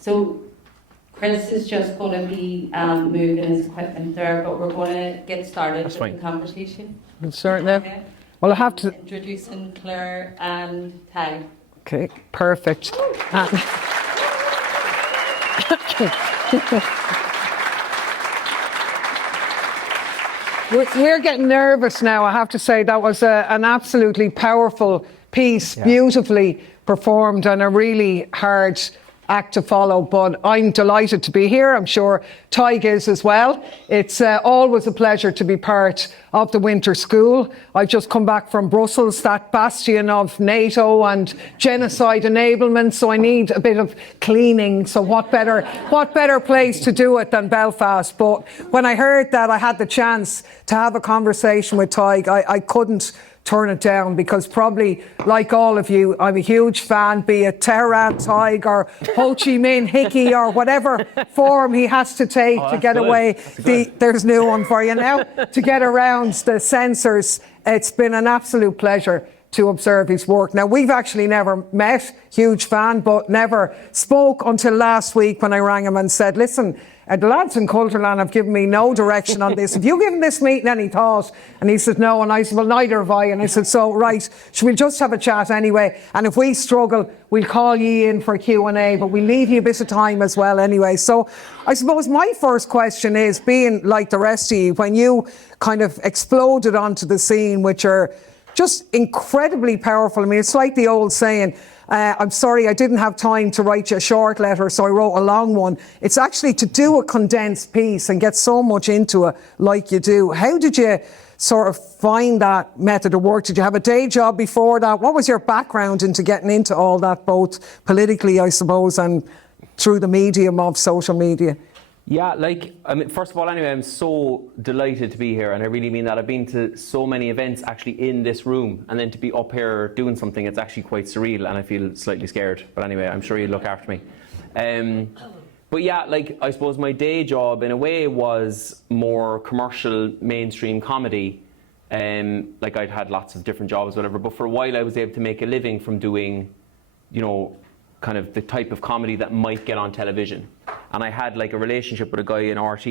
So Chris is just going to be moving his equipment there, but we're going to get started with the conversation. Start now. Okay. Well, I have to introducing Clare and Tadhg. Okay, perfect. We're getting nervous now. I have to say that was an absolutely powerful piece, beautifully performed, and a really hard act to follow, but I'm delighted to be here. I'm sure Tadhg is as well. It's always a pleasure to be part of the winter school. I've just come back from Brussels, that bastion of NATO and genocide enablement, so I need a bit of cleaning. So what better place to do it than Belfast? But when I heard that I had the chance to have a conversation with Tadhg, I couldn't turn it down, because probably like all of you, I'm a huge fan, be it Tehran Tadhg or Ho Chi Minh Hickey or whatever form he has to take to get away. There's a new one for you now. To get around the censors. It's been an absolute pleasure to observe his work. Now, we've actually never met, huge fan, but never spoke until last week when I rang him and said, listen, the lads in Culturland have given me no direction on this. Have you given this meeting any thought? And he said, no. And I said, well, neither have I. And I said, so, right, should we just have a chat anyway? And if we struggle, we'll call you in for a Q&A, but we'll leave you a bit of time as well anyway. So I suppose my first question is, being like the rest of you, when you kind of exploded onto the scene, which are just incredibly powerful. I mean, it's like the old saying, I'm sorry, I didn't have time to write you a short letter, so I wrote a long one. It's actually to do a condensed piece and get so much into it like you do. How did you sort of find that method of work? Did you have a day job before that? What was your background into getting into all that, both politically, I suppose, and through the medium of social media? Yeah, I mean, first of all, anyway, I'm so delighted to be here, and I really mean that. I've been to so many events actually in this room, and then to be up here doing something, it's actually quite surreal, and I feel slightly scared. But anyway, I'm sure you'll look after me. But yeah, I suppose my day job in a way was more commercial, mainstream comedy. I'd had lots of different jobs, whatever, but for a while I was able to make a living from doing, kind of the type of comedy that might get on television. And I had a relationship with a guy in RT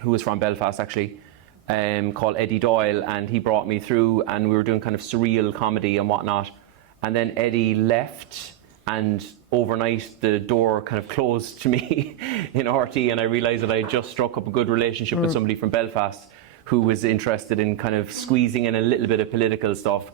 who was from Belfast actually, called Eddie Doyle, and he brought me through, and we were doing kind of surreal comedy and whatnot. And then Eddie left, and overnight the door kind of closed to me in RT, and I realised that I had just struck up a good relationship with somebody from Belfast who was interested in kind of squeezing in a little bit of political stuff.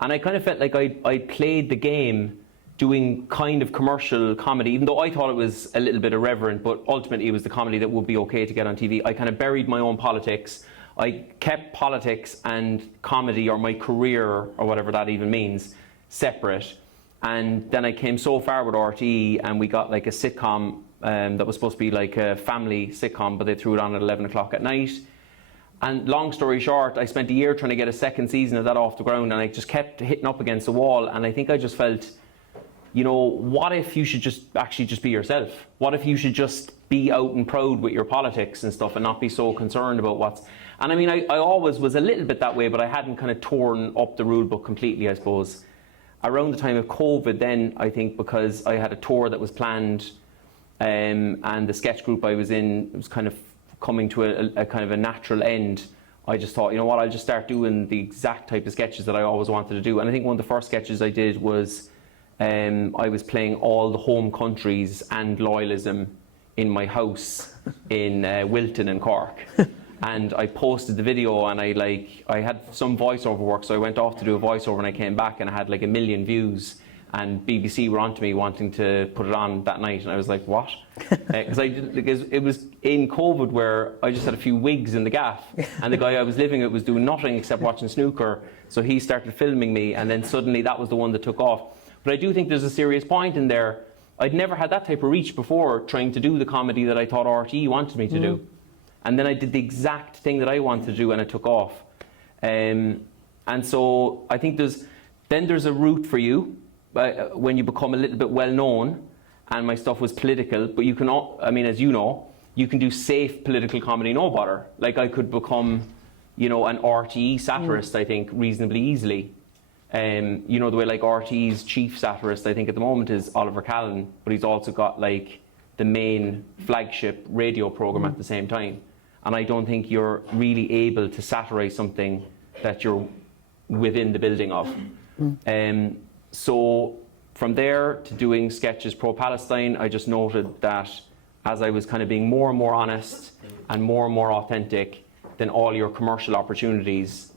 And I kind of felt like I played the game doing kind of commercial comedy, even though I thought it was a little bit irreverent, but ultimately it was the comedy that would be okay to get on TV. I kind of buried my own politics. I kept politics and comedy, or my career, or whatever that even means, separate. And then I came so far with RTE, and we got a sitcom that was supposed to be like a family sitcom, but they threw it on at 11 o'clock at night. And long story short, I spent a year trying to get a second season of that off the ground, and I just kept hitting up against the wall. And I think I just felt, what if you should just be yourself? What if you should just be out and proud with your politics and stuff, and not be so concerned about what's... And I mean, I always was a little bit that way, but I hadn't kind of torn up the rule book completely, I suppose. Around the time of COVID then, I think, because I had a tour that was planned, and the sketch group I was in was kind of coming to a kind of a natural end, I just thought, I'll just start doing the exact type of sketches that I always wanted to do. And I think one of the first sketches I did was I was playing all the home countries and loyalism in my house in Wilton in Cork. And I posted the video, and I had some voiceover work, so I went off to do a voiceover, and I came back and I had 1 million views, and BBC were onto me wanting to put it on that night, and I was like, what? Because it was in COVID where I just had a few wigs in the gaff, and the guy I was living with was doing nothing except watching snooker, so he started filming me, and then suddenly that was the one that took off. But I do think there's a serious point in there. I'd never had that type of reach before, trying to do the comedy that I thought RTE wanted me to do. And then I did the exact thing that I wanted to do, and it took off. And so I think there's a route for you when you become a little bit well known, and my stuff was political, but you can, as you know, you can do safe political comedy no bother. I could become, an RTE satirist, I think, reasonably easily. You know, the way like RT's chief satirist, I think at the moment, is Oliver Callan, but he's also got like the main flagship radio program at the same time. And I don't think you're really able to satirize something that you're within the building of. So from there to doing sketches pro-Palestine, I just noted that as I was kind of being more and more honest and more authentic, then all your commercial opportunities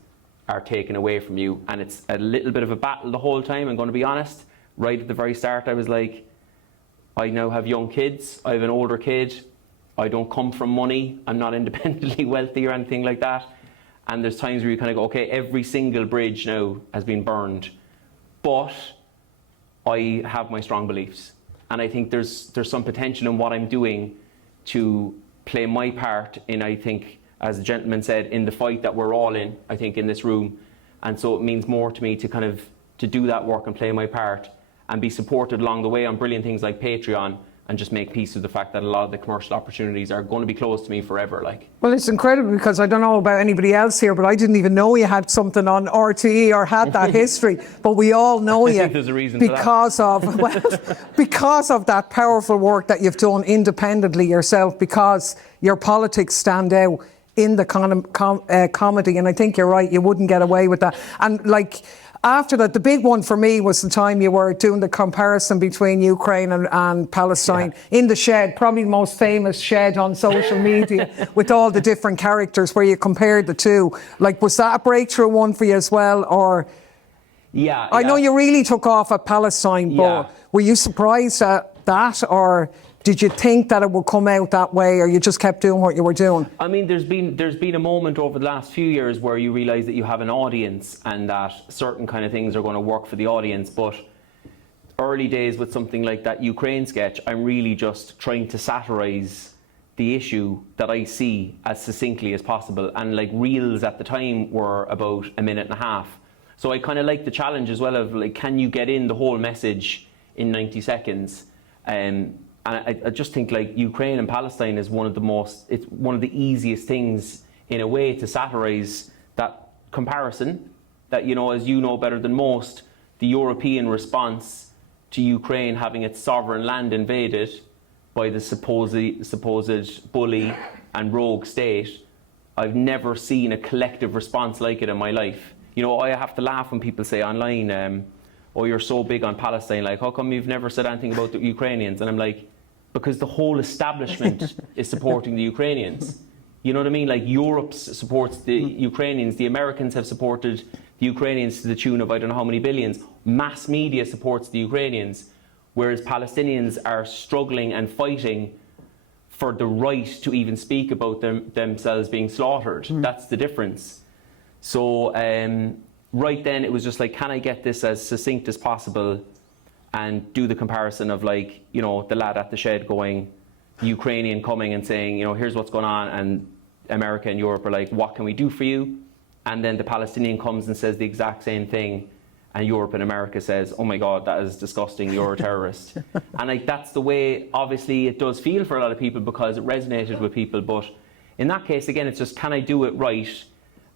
are taken away from you. And it's a little bit of a battle the whole time, I'm going to be honest. Right at the very start, I was like, I now have young kids, I have an older kid, I don't come from money, I'm not independently wealthy or anything like that. And there's times where you kind of go, okay, every single bridge now has been burned, but I have my strong beliefs. And I think there's some potential in what I'm doing to play my part in, I think, as the gentleman said, in the fight that we're all in, I think, in this room. And so it means more to me to kind of to do that work and play my part and be supported along the way on brilliant things like Patreon, and just make peace with the fact that a lot of the commercial opportunities are going to be closed to me forever. Like, well, it's incredible, because I don't know about anybody else here, but I didn't even know you had something on RTE or had that history. But we all know you think there's a reason because of because of that powerful work that you've done independently yourself, because your politics stand out in the comedy, and I think you're right, you wouldn't get away with that. And like, after that, the big one for me was the time you were doing the comparison between Ukraine and Palestine in the shed, probably the most famous shed on social media with all the different characters, where you compared the two. Like, was that a breakthrough one for you as well? Or I know you really took off at Palestine, but were you surprised at that, or did you think that it would come out that way, or you just kept doing what you were doing? I mean, there's been a moment over the last few years where you realise that you have an audience and that certain kind of things are going to work for the audience. But early days with something like that Ukraine sketch, I'm really just trying to satirise the issue that I see as succinctly as possible. And like, reels at the time were about a minute and a half. So I kind of like the challenge as well of like, can you get in the whole message in 90 seconds? And I just think like Ukraine and Palestine is it's one of the easiest things in a way to satirise that comparison that, you know, as you know better than most, the European response to Ukraine having its sovereign land invaded by the supposed bully and rogue state. I've never seen a collective response like it in my life. You know, I have to laugh when people say online, oh, you're so big on Palestine, like, how come you've never said anything about the Ukrainians? And I'm like, because the whole establishment is supporting the Ukrainians. You know what I mean? Like, Europe supports the Ukrainians. The Americans have supported the Ukrainians to the tune of I don't know how many billions. Mass media supports the Ukrainians, whereas Palestinians are struggling and fighting for the right to even speak about themselves being slaughtered. That's the difference. So right then it was just like, can I get this as succinct as possible and do the comparison of, like, you know, the lad at the shed going, the Ukrainian coming and saying, you know, here's what's going on, and America and Europe are like, what can we do for you? And then the Palestinian comes and says the exact same thing, and Europe and America says, oh my God, that is disgusting, you're a terrorist. And like, that's the way, obviously, it does feel for a lot of people because it resonated with people. But in that case, again, it's just, can I do it right?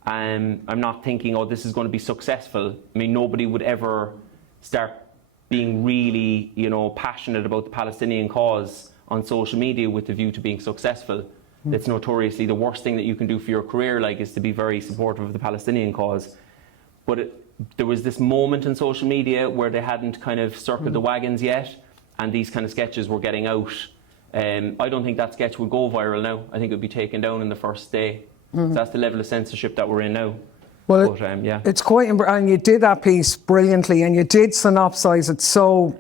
I'm not thinking, oh, this is going to be successful. I mean, nobody would ever start being really, you know, passionate about the Palestinian cause on social media with the view to being successful. It's notoriously the worst thing that you can do for your career, like, is to be very supportive of the Palestinian cause. But there was this moment in social media where they hadn't kind of circled the wagons yet, and these kind of sketches were getting out. I don't think that sketch would go viral now. I think it would be taken down in the first day. So that's the level of censorship that we're in now. Well, but, yeah. It's quite, and you did that piece brilliantly, and you did synopsise it so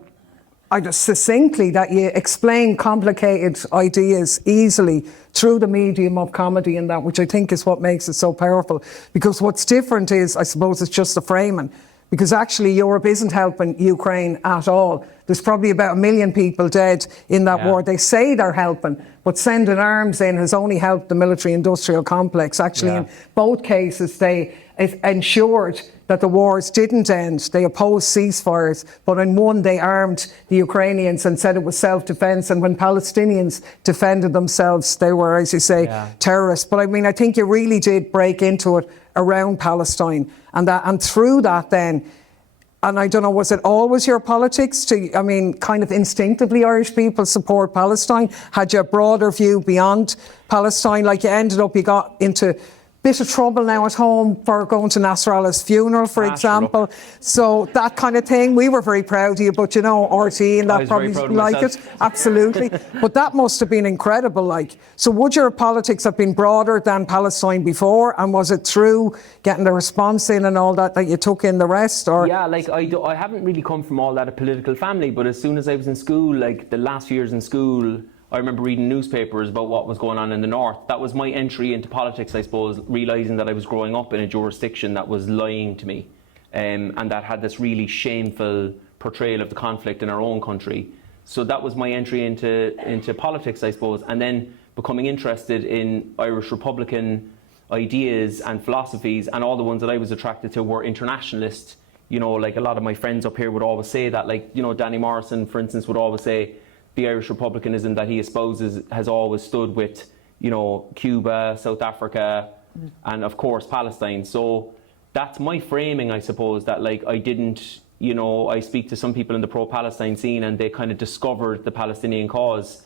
succinctly that you explain complicated ideas easily through the medium of comedy, and that, which I think is what makes it so powerful. Because what's different is, I suppose, it's just the framing. Because actually Europe isn't helping Ukraine at all. There's probably about 1 million people dead in that war. They say they're helping, but sending arms in has only helped the military-industrial complex. Actually, in both cases, they ensured that the wars didn't end. They opposed ceasefires, but in one, they armed the Ukrainians and said it was self-defense. And when Palestinians defended themselves, they were, as you say, terrorists. But I mean, I think you really did break into it around Palestine, and through that, then And I don't know, was it always your politics I mean, kind of instinctively Irish people support Palestine? Had you a broader view beyond Palestine? Like you got into bit of trouble now at home for going to Nasrallah's funeral, for example. So that kind of thing. We were very proud of you, but you know, RTE and that probably didn't like it. Absolutely. But that must have been incredible. Like, so would your politics have been broader than Palestine before? And was it through getting the response in and all that you took in the rest? Or yeah, like I haven't really come from all that a political family, but as soon as I was in school, like the last few years in school, I remember reading newspapers about what was going on in the north. That was my entry into politics, I suppose, realising that I was growing up in a jurisdiction that was lying to me, and that had this really shameful portrayal of the conflict in our own country. So that was my entry into politics, I suppose, and then becoming interested in Irish Republican ideas and philosophies, and all the ones that I was attracted to were internationalist. You know, like a lot of my friends up here would always say that, like, you know, Danny Morrison, for instance, would always say the Irish republicanism that he espouses has always stood with, you know, Cuba, South Africa, and of course Palestine. So that's my framing, I suppose, that like I didn't, you know, I speak to some people in the pro-Palestine scene and they kind of discovered the Palestinian cause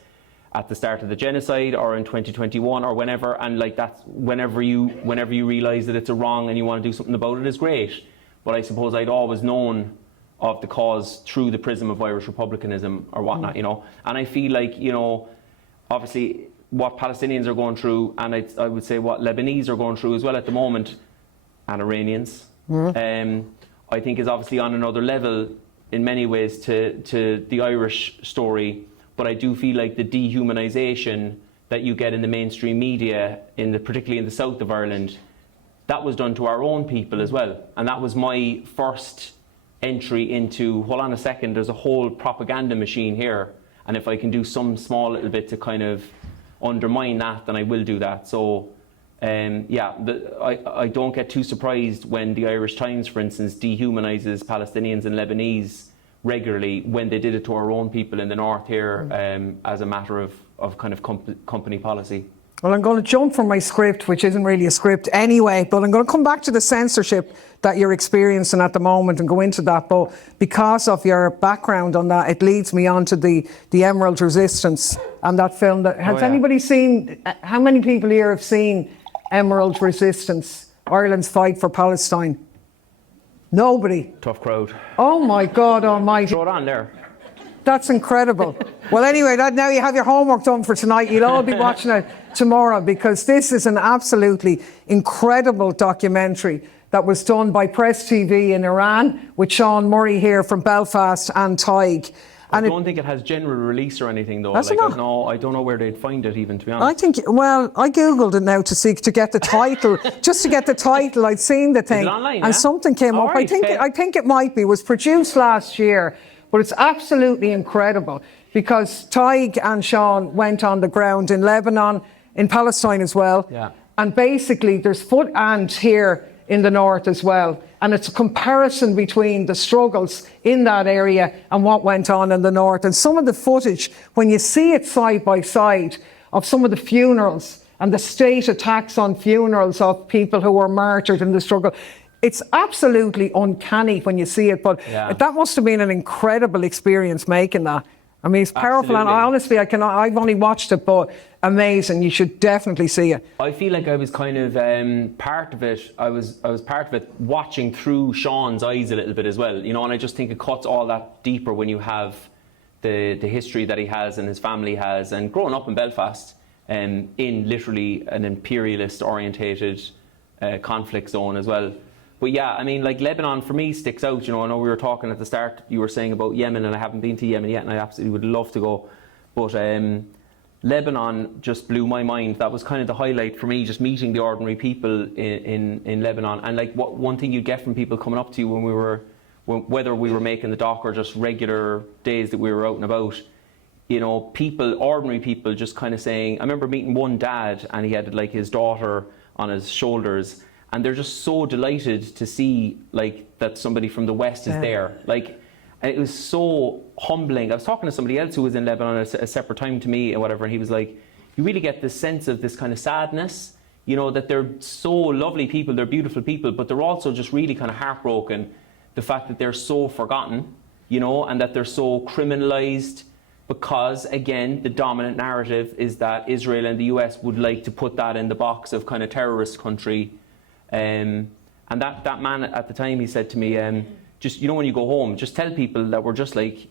at the start of the genocide or in 2021 or whenever, and like that's whenever you realise that it's a wrong and you want to do something about it is great. But I suppose I'd always known of the cause through the prism of Irish republicanism or whatnot, you know. And I feel like, you know, obviously what Palestinians are going through, and I would say what Lebanese are going through as well at the moment, and Iranians, I think is obviously on another level in many ways to the Irish story. But I do feel like the dehumanisation that you get in the mainstream media, particularly in the south of Ireland, that was done to our own people as well. And that was my first entry into, hold on a second, there's a whole propaganda machine here, and if I can do some small little bit to kind of undermine that, then I will do that. So yeah, I don't get too surprised when the Irish Times, for instance, dehumanises Palestinians and Lebanese regularly when they did it to our own people in the north here, as a matter of kind of company policy. Well, I'm going to jump from my script, which isn't really a script anyway, but I'm going to come back to the censorship that you're experiencing at the moment and go into that. But because of your background on that, it leads me on to the Emerald Resistance and that film. Has anybody seen, how many people here have seen Emerald Resistance, Ireland's fight for Palestine? Nobody. Tough crowd. Oh my God almighty. Throw it on there. That's incredible. Well, anyway, now you have your homework done for tonight. You'll all be watching it tomorrow, because this is an absolutely incredible documentary that was done by Press TV in Iran with Sean Murray here from Belfast and Tadhg. I don't think it has general release or anything though. Like, I don't know where they'd find it even, to be honest. I think, well, I googled it now to get the title, just to get the title. I'd seen the thing. Is it online, and something came up. Right, I think it might be. It was produced last year, but it's absolutely incredible because Tadhg and Sean went on the ground in Lebanon, in Palestine as well. Yeah. And basically there's and here in the north as well. And it's a comparison between the struggles in that area and what went on in the north. And some of the footage, when you see it side by side, of some of the funerals and the state attacks on funerals of people who were martyred in the struggle, it's absolutely uncanny when you see it. But that must have been an incredible experience making that. I mean, it's powerful. Absolutely. And I've only watched it, but amazing. You should definitely see it. I feel like I was kind of part of it. I was part of it watching through Sean's eyes a little bit as well, you know, and I just think it cuts all that deeper when you have the history that he has and his family has, and growing up in Belfast in literally an imperialist orientated conflict zone as well. But yeah, I mean, like Lebanon for me sticks out. You know, I know we were talking at the start, you were saying about Yemen, and I haven't been to Yemen yet, and I absolutely would love to go. But Lebanon just blew my mind. That was kind of the highlight for me, just meeting the ordinary people in Lebanon. And like one thing you get from people coming up to you whether we were making the dock or just regular days that we were out and about, you know, ordinary people just kind of saying, I remember meeting one dad and he had like his daughter on his shoulders, and they're just so delighted to see like that somebody from the West is there. Like, and it was so humbling. I was talking to somebody else who was in Lebanon at a separate time to me or whatever, and he was like, you really get this sense of this kind of sadness, you know, that they're so lovely people, they're beautiful people, but they're also just really kind of heartbroken the fact that they're so forgotten, you know, and that they're so criminalized, because again, the dominant narrative is that Israel and the US would like to put that in the box of kind of terrorist country. And that man at the time, he said to me, just, you know, when you go home, just tell people that we're just like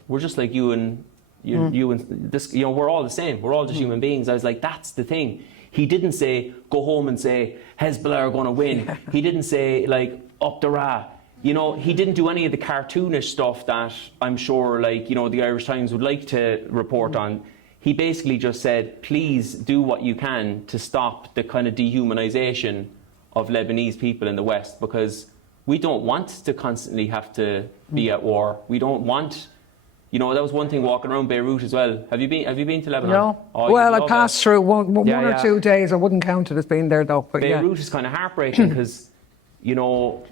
you and you and this, you know, we're all the same. We're all just human beings. I was like, that's the thing. He didn't say, go home and say, Hezbollah are going to win. He didn't say, like, up the Ra. You know, he didn't do any of the cartoonish stuff that I'm sure, like, you know, the Irish Times would like to report on. He basically just said, please do what you can to stop the kind of dehumanization of Lebanese people in the West, because we don't want to constantly have to be at war. We don't want, you know, that was one thing walking around Beirut as well. Have you been to Lebanon? No. Oh, well, I passed through one or 2 days. I wouldn't count it as being there though. But Beirut is kind of heartbreaking because, you know,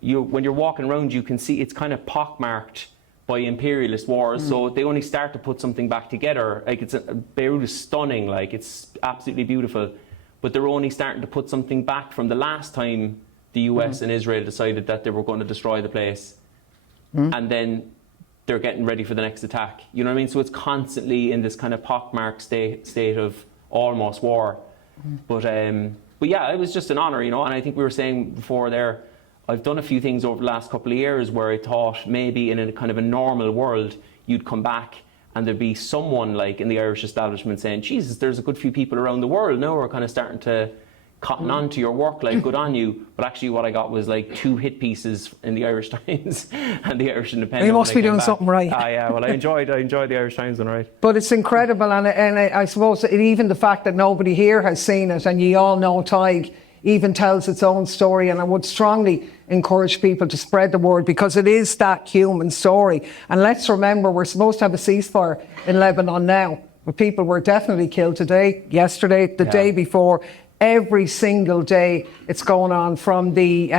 when you're walking around, you can see it's kind of pockmarked by imperialist wars. So they only start to put something back together. Like Beirut is stunning. Like, it's absolutely beautiful, but they're only starting to put something back from the last time the US and Israel decided that they were going to destroy the place, and then they're getting ready for the next attack. You know what I mean? So it's constantly in this kind of pockmarked state of almost war. But yeah, it was just an honour, you know. And I think we were saying before there, I've done a few things over the last couple of years where I thought maybe in a kind of a normal world you'd come back and there'd be someone like in the Irish establishment saying, Jesus, there's a good few people around the world now who are kind of starting to cotton on to your work, like, good on you. But actually what I got was like 2 hit pieces in the Irish Times and the Irish Independent. You must be doing something right. Yeah, well, I enjoyed the Irish Times one, right? But it's incredible, and I suppose even the fact that nobody here has seen it, and you all know Tadhg even tells its own story, and I would strongly encourage people to spread the word, because it is that human story. And let's remember, we're supposed to have a ceasefire in Lebanon now, but people were definitely killed today, yesterday, the day before. Every single day it's going on, from the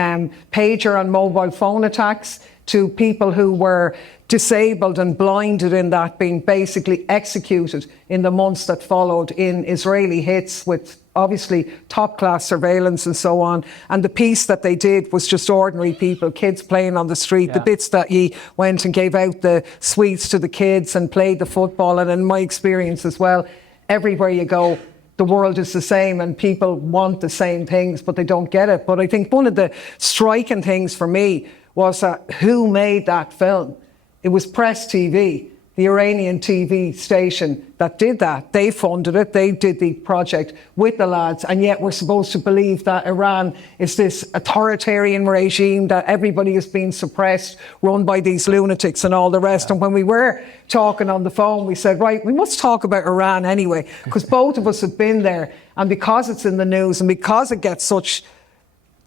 pager and mobile phone attacks to people who were disabled and blinded in that being basically executed in the months that followed in Israeli hits with obviously top-class surveillance and so on. And the piece that they did was just ordinary people, kids playing on the street, the bits that he went and gave out the sweets to the kids and played the football. And in my experience as well, everywhere you go, the world is the same and people want the same things, but they don't get it. But I think one of the striking things for me was who made that film. It was Press TV, the Iranian TV station that did that. They funded it. They did the project with the lads. And yet we're supposed to believe that Iran is this authoritarian regime, that everybody is being suppressed, run by these lunatics and all the rest. And when we were talking on the phone, we said, right, we must talk about Iran anyway, because both of us have been there. And because it's in the news and because it gets such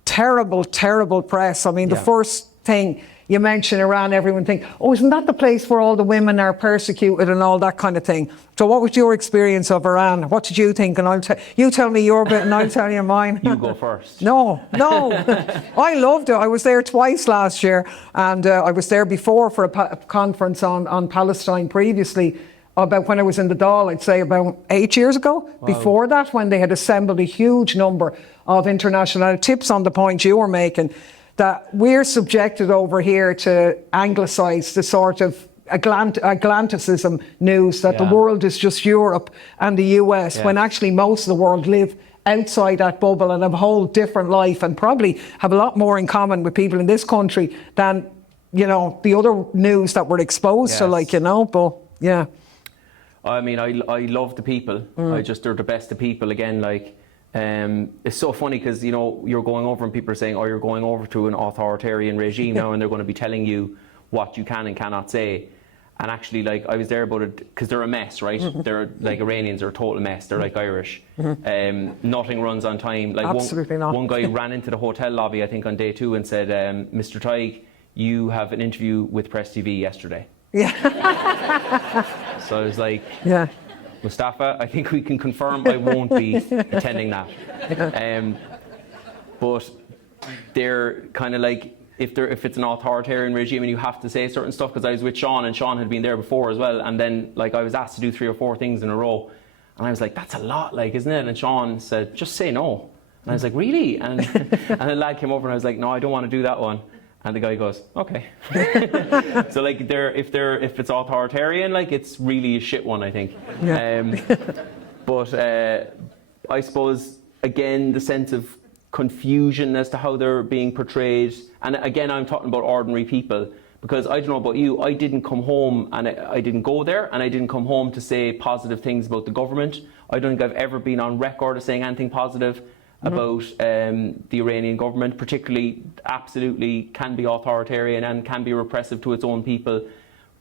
terrible, terrible press. I mean, the first thing you mention Iran, everyone thinks, oh, isn't that the place where all the women are persecuted and all that kind of thing? So what was your experience of Iran? What did you think? And you tell me your bit and I'll tell you mine. You go first. No. I loved it. I was there twice last year, and I was there before for a conference on Palestine previously, about when I was in the Dáil, I'd say about 8 years ago. Wow. Before that, when they had assembled a huge number of international tips on the point you were making, that we're subjected over here to anglicise the sort of Atlanticism news that the world is just Europe and the US, when actually most of the world live outside that bubble and have a whole different life and probably have a lot more in common with people in this country than, you know, the other news that we're exposed to, like, you know, but yeah. I mean, I love the people. They're the best of people again, like. It's so funny because, you know, you're going over and people are saying, oh, you're going over to an authoritarian regime now and they're going to be telling you what you can and cannot say. And actually, like, I was there about it because they're a mess, right? They're like, Iranians are a total mess. They're like Irish. Nothing runs on time. Like, absolutely not. One guy ran into the hotel lobby, I think on day 2, and said, Mr. Tadhg, you have an interview with Press TV yesterday. Yeah. So I was like, Mustafa, I think we can confirm I won't be attending that. But they're kind of like, if it's an authoritarian regime and you have to say certain stuff, because I was with Sean and Sean had been there before as well, and then like I was asked to do 3 or 4 things in a row, and I was like, that's a lot, like, isn't it? And Sean said, just say no. And I was like, really? And a lad came over and I was like, no, I don't want to do that one. And the guy goes, okay. So like if it's authoritarian, like it's really a shit one, I think. Yeah. But I suppose, again, the sense of confusion as to how they're being portrayed. And again, I'm talking about ordinary people, because I don't know about you, I didn't come home and I didn't go there, and I didn't come home to say positive things about the government. I don't think I've ever been on record as saying anything positive about the Iranian government, particularly absolutely can be authoritarian and can be repressive to its own people.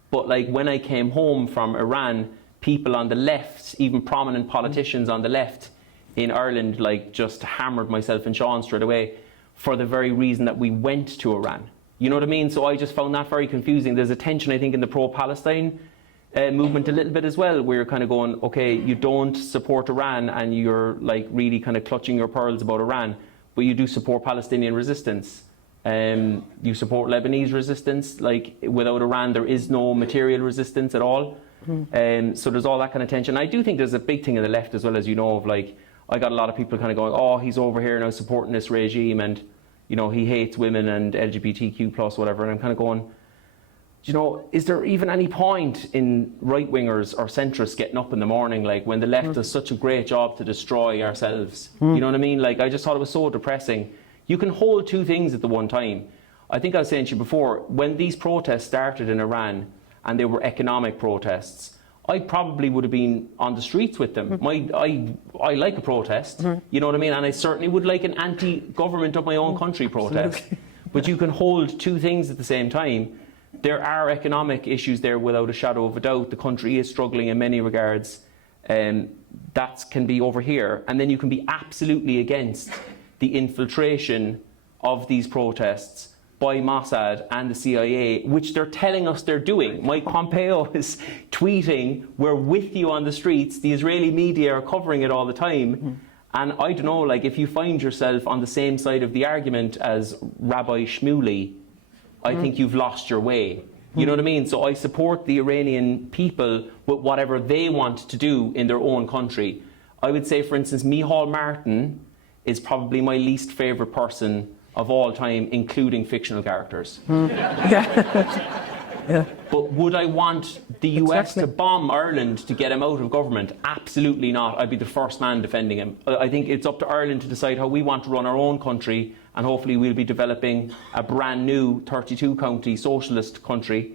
But like when I came home from Iran, people on the left, even prominent politicians on the left in Ireland, like just hammered myself and Sean straight away for the very reason that we went to Iran. You know what I mean? So I just found that very confusing. There's a tension, I think, in the pro-Palestine movement a little bit as well, where you're kind of going, okay, you don't support Iran and you're like really kind of clutching your pearls about Iran, but you do support Palestinian resistance. You support Lebanese resistance. Like without Iran, there is no material resistance at all. So there's all that kind of tension. I do think there's a big thing in the left as well, as you know, of like, I got a lot of people kind of going, oh, he's over here now supporting this regime and, you know, he hates women and LGBTQ plus whatever. And I'm kind of going, you know, is there even any point in right-wingers or centrists getting up in the morning, like when the left does such a great job to destroy ourselves? You know what I mean? Like, I just thought it was so depressing. You can hold two things at the one time. I think I was saying to you before, when these protests started in Iran and they were economic protests, I probably would have been on the streets with them. I like a protest, you know what I mean? And I certainly would like an anti-government of my own country protest. But you can hold two things at the same time. There are economic issues there without a shadow of a doubt. The country is struggling in many regards. That can be over here. And then you can be absolutely against the infiltration of these protests by Mossad and the CIA, which they're telling us they're doing. Mike Pompeo is tweeting, we're with you on the streets. The Israeli media are covering it all the time. And I don't know, like if you find yourself on the same side of the argument as Rabbi Shmuley, I think you've lost your way. You know what I mean? So I support the Iranian people with whatever they want to do in their own country. I would say, for instance, Micheál Martin is probably my least favourite person of all time, including fictional characters. Yeah. But would I want the US to bomb Ireland to get him out of government? Absolutely not. I'd be the first man defending him. I think it's up to Ireland to decide how we want to run our own country, and hopefully we'll be developing a brand new 32-county socialist country.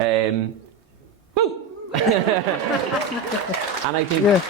Woo! And I think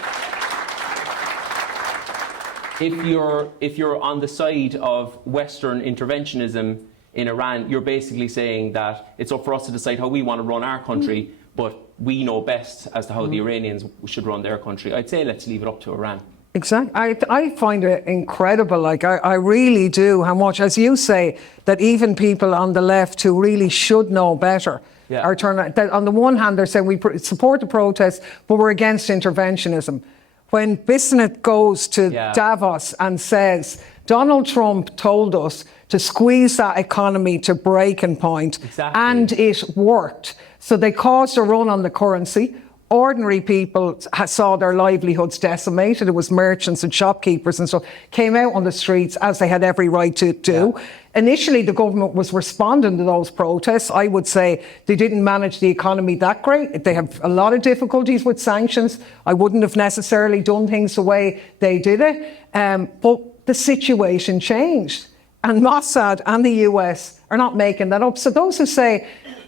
if you're on the side of Western interventionism in Iran, you're basically saying that it's up for us to decide how we want to run our country, but we know best as to how the Iranians should run their country. I'd say let's leave it up to Iran. Exactly. I find it incredible. Like, I really do, how much, as you say, that even people on the left who really should know better are turning. That on the one hand, they're saying we support the protests, but we're against interventionism. When Bissonnette goes to Davos and says, Donald Trump told us to squeeze that economy to breaking point, and it worked. So they caused a run on the currency. Ordinary people saw their livelihoods decimated. It was merchants and shopkeepers and so came out on the streets, as they had every right to do. Initially, the government was responding to those protests. I would say they didn't manage the economy that great. They have a lot of difficulties with sanctions. I wouldn't have necessarily done things the way they did it. But the situation changed. And Mossad and the US are not making that up. So those who say,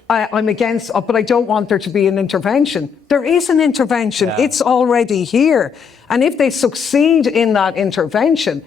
I'm against, but I don't want there to be an intervention. There is an intervention. It's already here. And if they succeed in that intervention,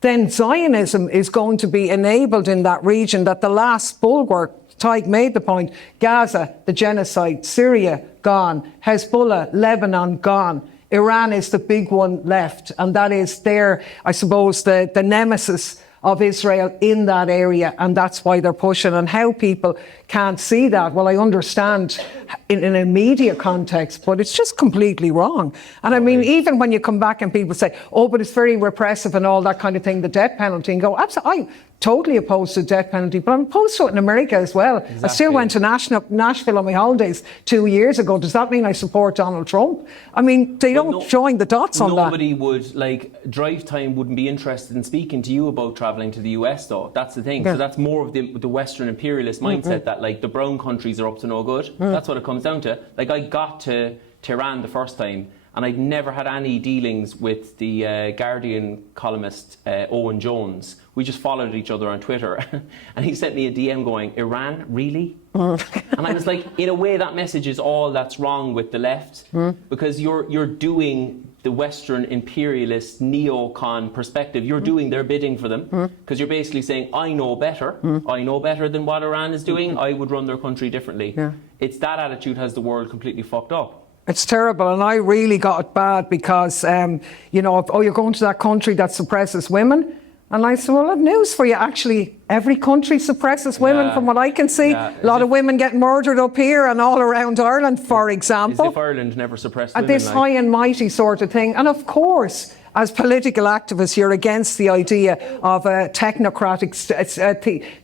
then Zionism is going to be enabled in that region. That the last bulwark, Tadhg made the point, Gaza, the genocide, Syria, gone, Hezbollah, Lebanon, gone. Iran is the big one left. And that is their, I suppose, the nemesis of Israel in that area, and that's why they're pushing. And how people can't see that, well, I understand in a media context, but it's just completely wrong. And I mean, even when you come back and people say, oh, but it's very repressive and all that kind of thing, the death penalty, and go, absolutely, totally opposed to the death penalty, but I'm opposed to it in America as well. Exactly. I still went to Nashville on my holidays 2 years ago. Does that mean I support Donald Trump? I mean, they don't join the dots on that. Nobody would, like, Drive Time wouldn't be interested in speaking to you about travelling to the US, though. That's the thing. Yeah. So that's more of the Western imperialist mindset that, like, the brown countries are up to no good. That's what it comes down to. Like, I got to Tehran the first time, and I'd never had any dealings with the Guardian columnist Owen Jones. We just followed each other on Twitter, and he sent me a DM going, "Iran, really?" And I was like, in a way, that message is all that's wrong with the left, because you're doing the Western imperialist neocon perspective. You're doing their bidding for them, because you're basically saying, "I know better. I know better than what Iran is doing. I would run their country differently." Yeah. It's that attitude has the world completely fucked up. It's terrible, and I really got it bad because, you know, you're going to that country that suppresses women. And I said, well, I have news for you. Actually, every country suppresses women from what I can see. A lot of women get murdered up here and all around Ireland, for example. As if Ireland never suppressed women. This high and mighty sort of thing. And of course, as political activists, you're against the idea of technocratic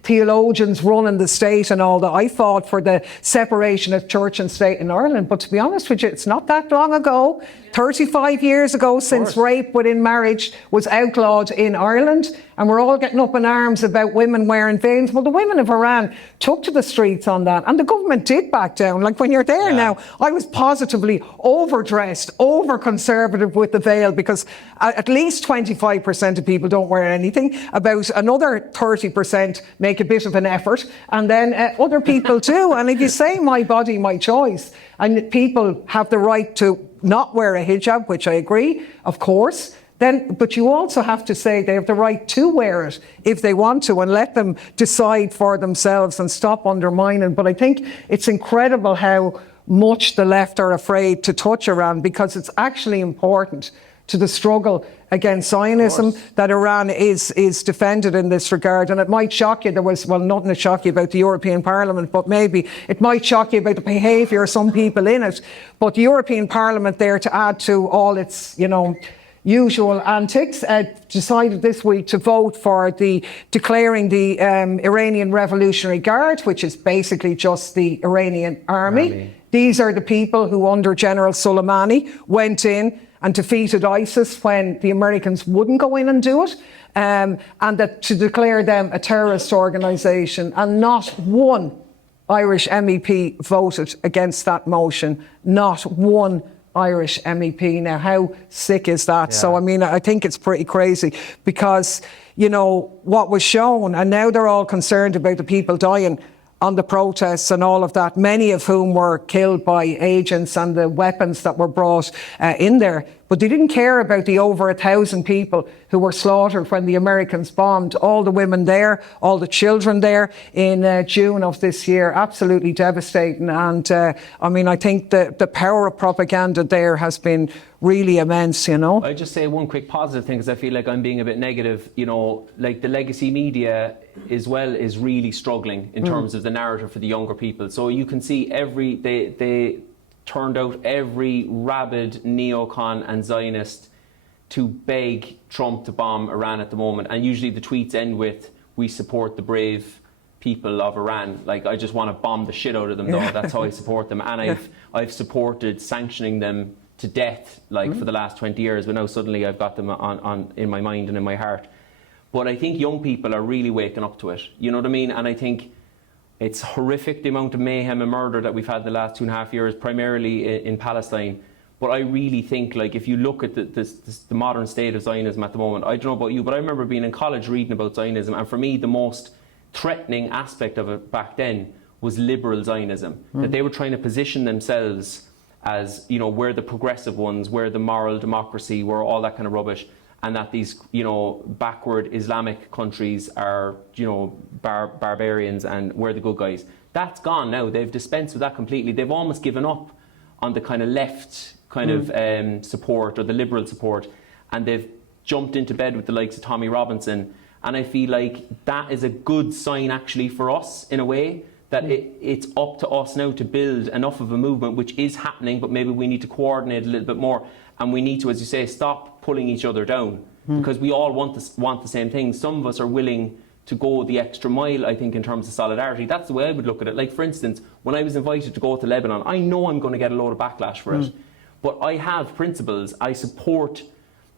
theologians running the state and all that. I fought for the separation of church and state in Ireland. But to be honest with you, it's not that long ago, 35 years ago, since rape within marriage was outlawed in Ireland. And we're all getting up in arms about women wearing veils. Well, the women of Iran took to the streets on that. And the government did back down. Like when you're there now, I was positively overdressed, over-conservative with the veil, because at least 25% of people don't wear anything. About another 30% make a bit of an effort. And then other people too. And if you say my body, my choice, and people have the right to not wear a hijab, which I agree, of course, then, but you also have to say they have the right to wear it if they want to, and let them decide for themselves and stop undermining. But I think it's incredible how much the left are afraid to touch Iran, because it's actually important to the struggle against Zionism that Iran is defended in this regard. And it might shock you, there was, well, nothing to shock you about the European Parliament, but maybe it might shock you about the behaviour of some people in it. But the European Parliament there, to add to all its, you know, usual antics, decided this week to vote for declaring the Iranian Revolutionary Guard, which is basically just the Iranian army. These are the people who, under General Soleimani, went in and defeated ISIS when the Americans wouldn't go in and do it, and that to declare them a terrorist organisation. And not one Irish MEP voted against that motion. Not one Irish MEP. Now, how sick is that? Yeah. So, I mean, I think it's pretty crazy, because, you know, what was shown, and now they're all concerned about the people dying on the protests and all of that, many of whom were killed by agents and the weapons that were brought in there. But they didn't care about the over 1,000 people who were slaughtered when the Americans bombed. All the women there, all the children there in June of this year. Absolutely devastating. And I mean, I think the power of propaganda there has been really immense, you know. I just say one quick positive thing, because I feel like I'm being a bit negative. You know, like the legacy media as well is really struggling in terms of the narrative for the younger people. So you can see they turned out every rabid neocon and Zionist to beg Trump to bomb Iran at the moment. And usually the tweets end with, "We support the brave people of Iran." Like, I just want to bomb the shit out of them, though. That's how I support them. And I've supported sanctioning them to death, like, for the last 20 years. But now suddenly I've got them on in my mind and in my heart. But I think young people are really waking up to it. You know what I mean? And I think it's horrific, the amount of mayhem and murder that we've had the last 2.5 years, primarily in Palestine. But I really think, like, if you look at the modern state of Zionism at the moment, I don't know about you, but I remember being in college reading about Zionism, and for me, the most threatening aspect of it back then was liberal Zionism. That they were trying to position themselves as, you know, we're the progressive ones, we're the moral democracy, we're all that kind of rubbish. And that these, you know, backward Islamic countries are, you know, barbarians, and we're the good guys. That's gone now. They've dispensed with that completely. They've almost given up on the kind of left kind of support, or the liberal support, and they've jumped into bed with the likes of Tommy Robinson. And I feel like that is a good sign, actually, for us, in a way, that it's up to us now to build enough of a movement, which is happening, but maybe we need to coordinate a little bit more. And we need to, as you say, stop pulling each other down, because we all want the same thing. Some of us are willing to go the extra mile, I think, in terms of solidarity. That's the way I would look at it. Like, for instance, when I was invited to go to Lebanon, I know I'm going to get a load of backlash for it. But I have principles. I supported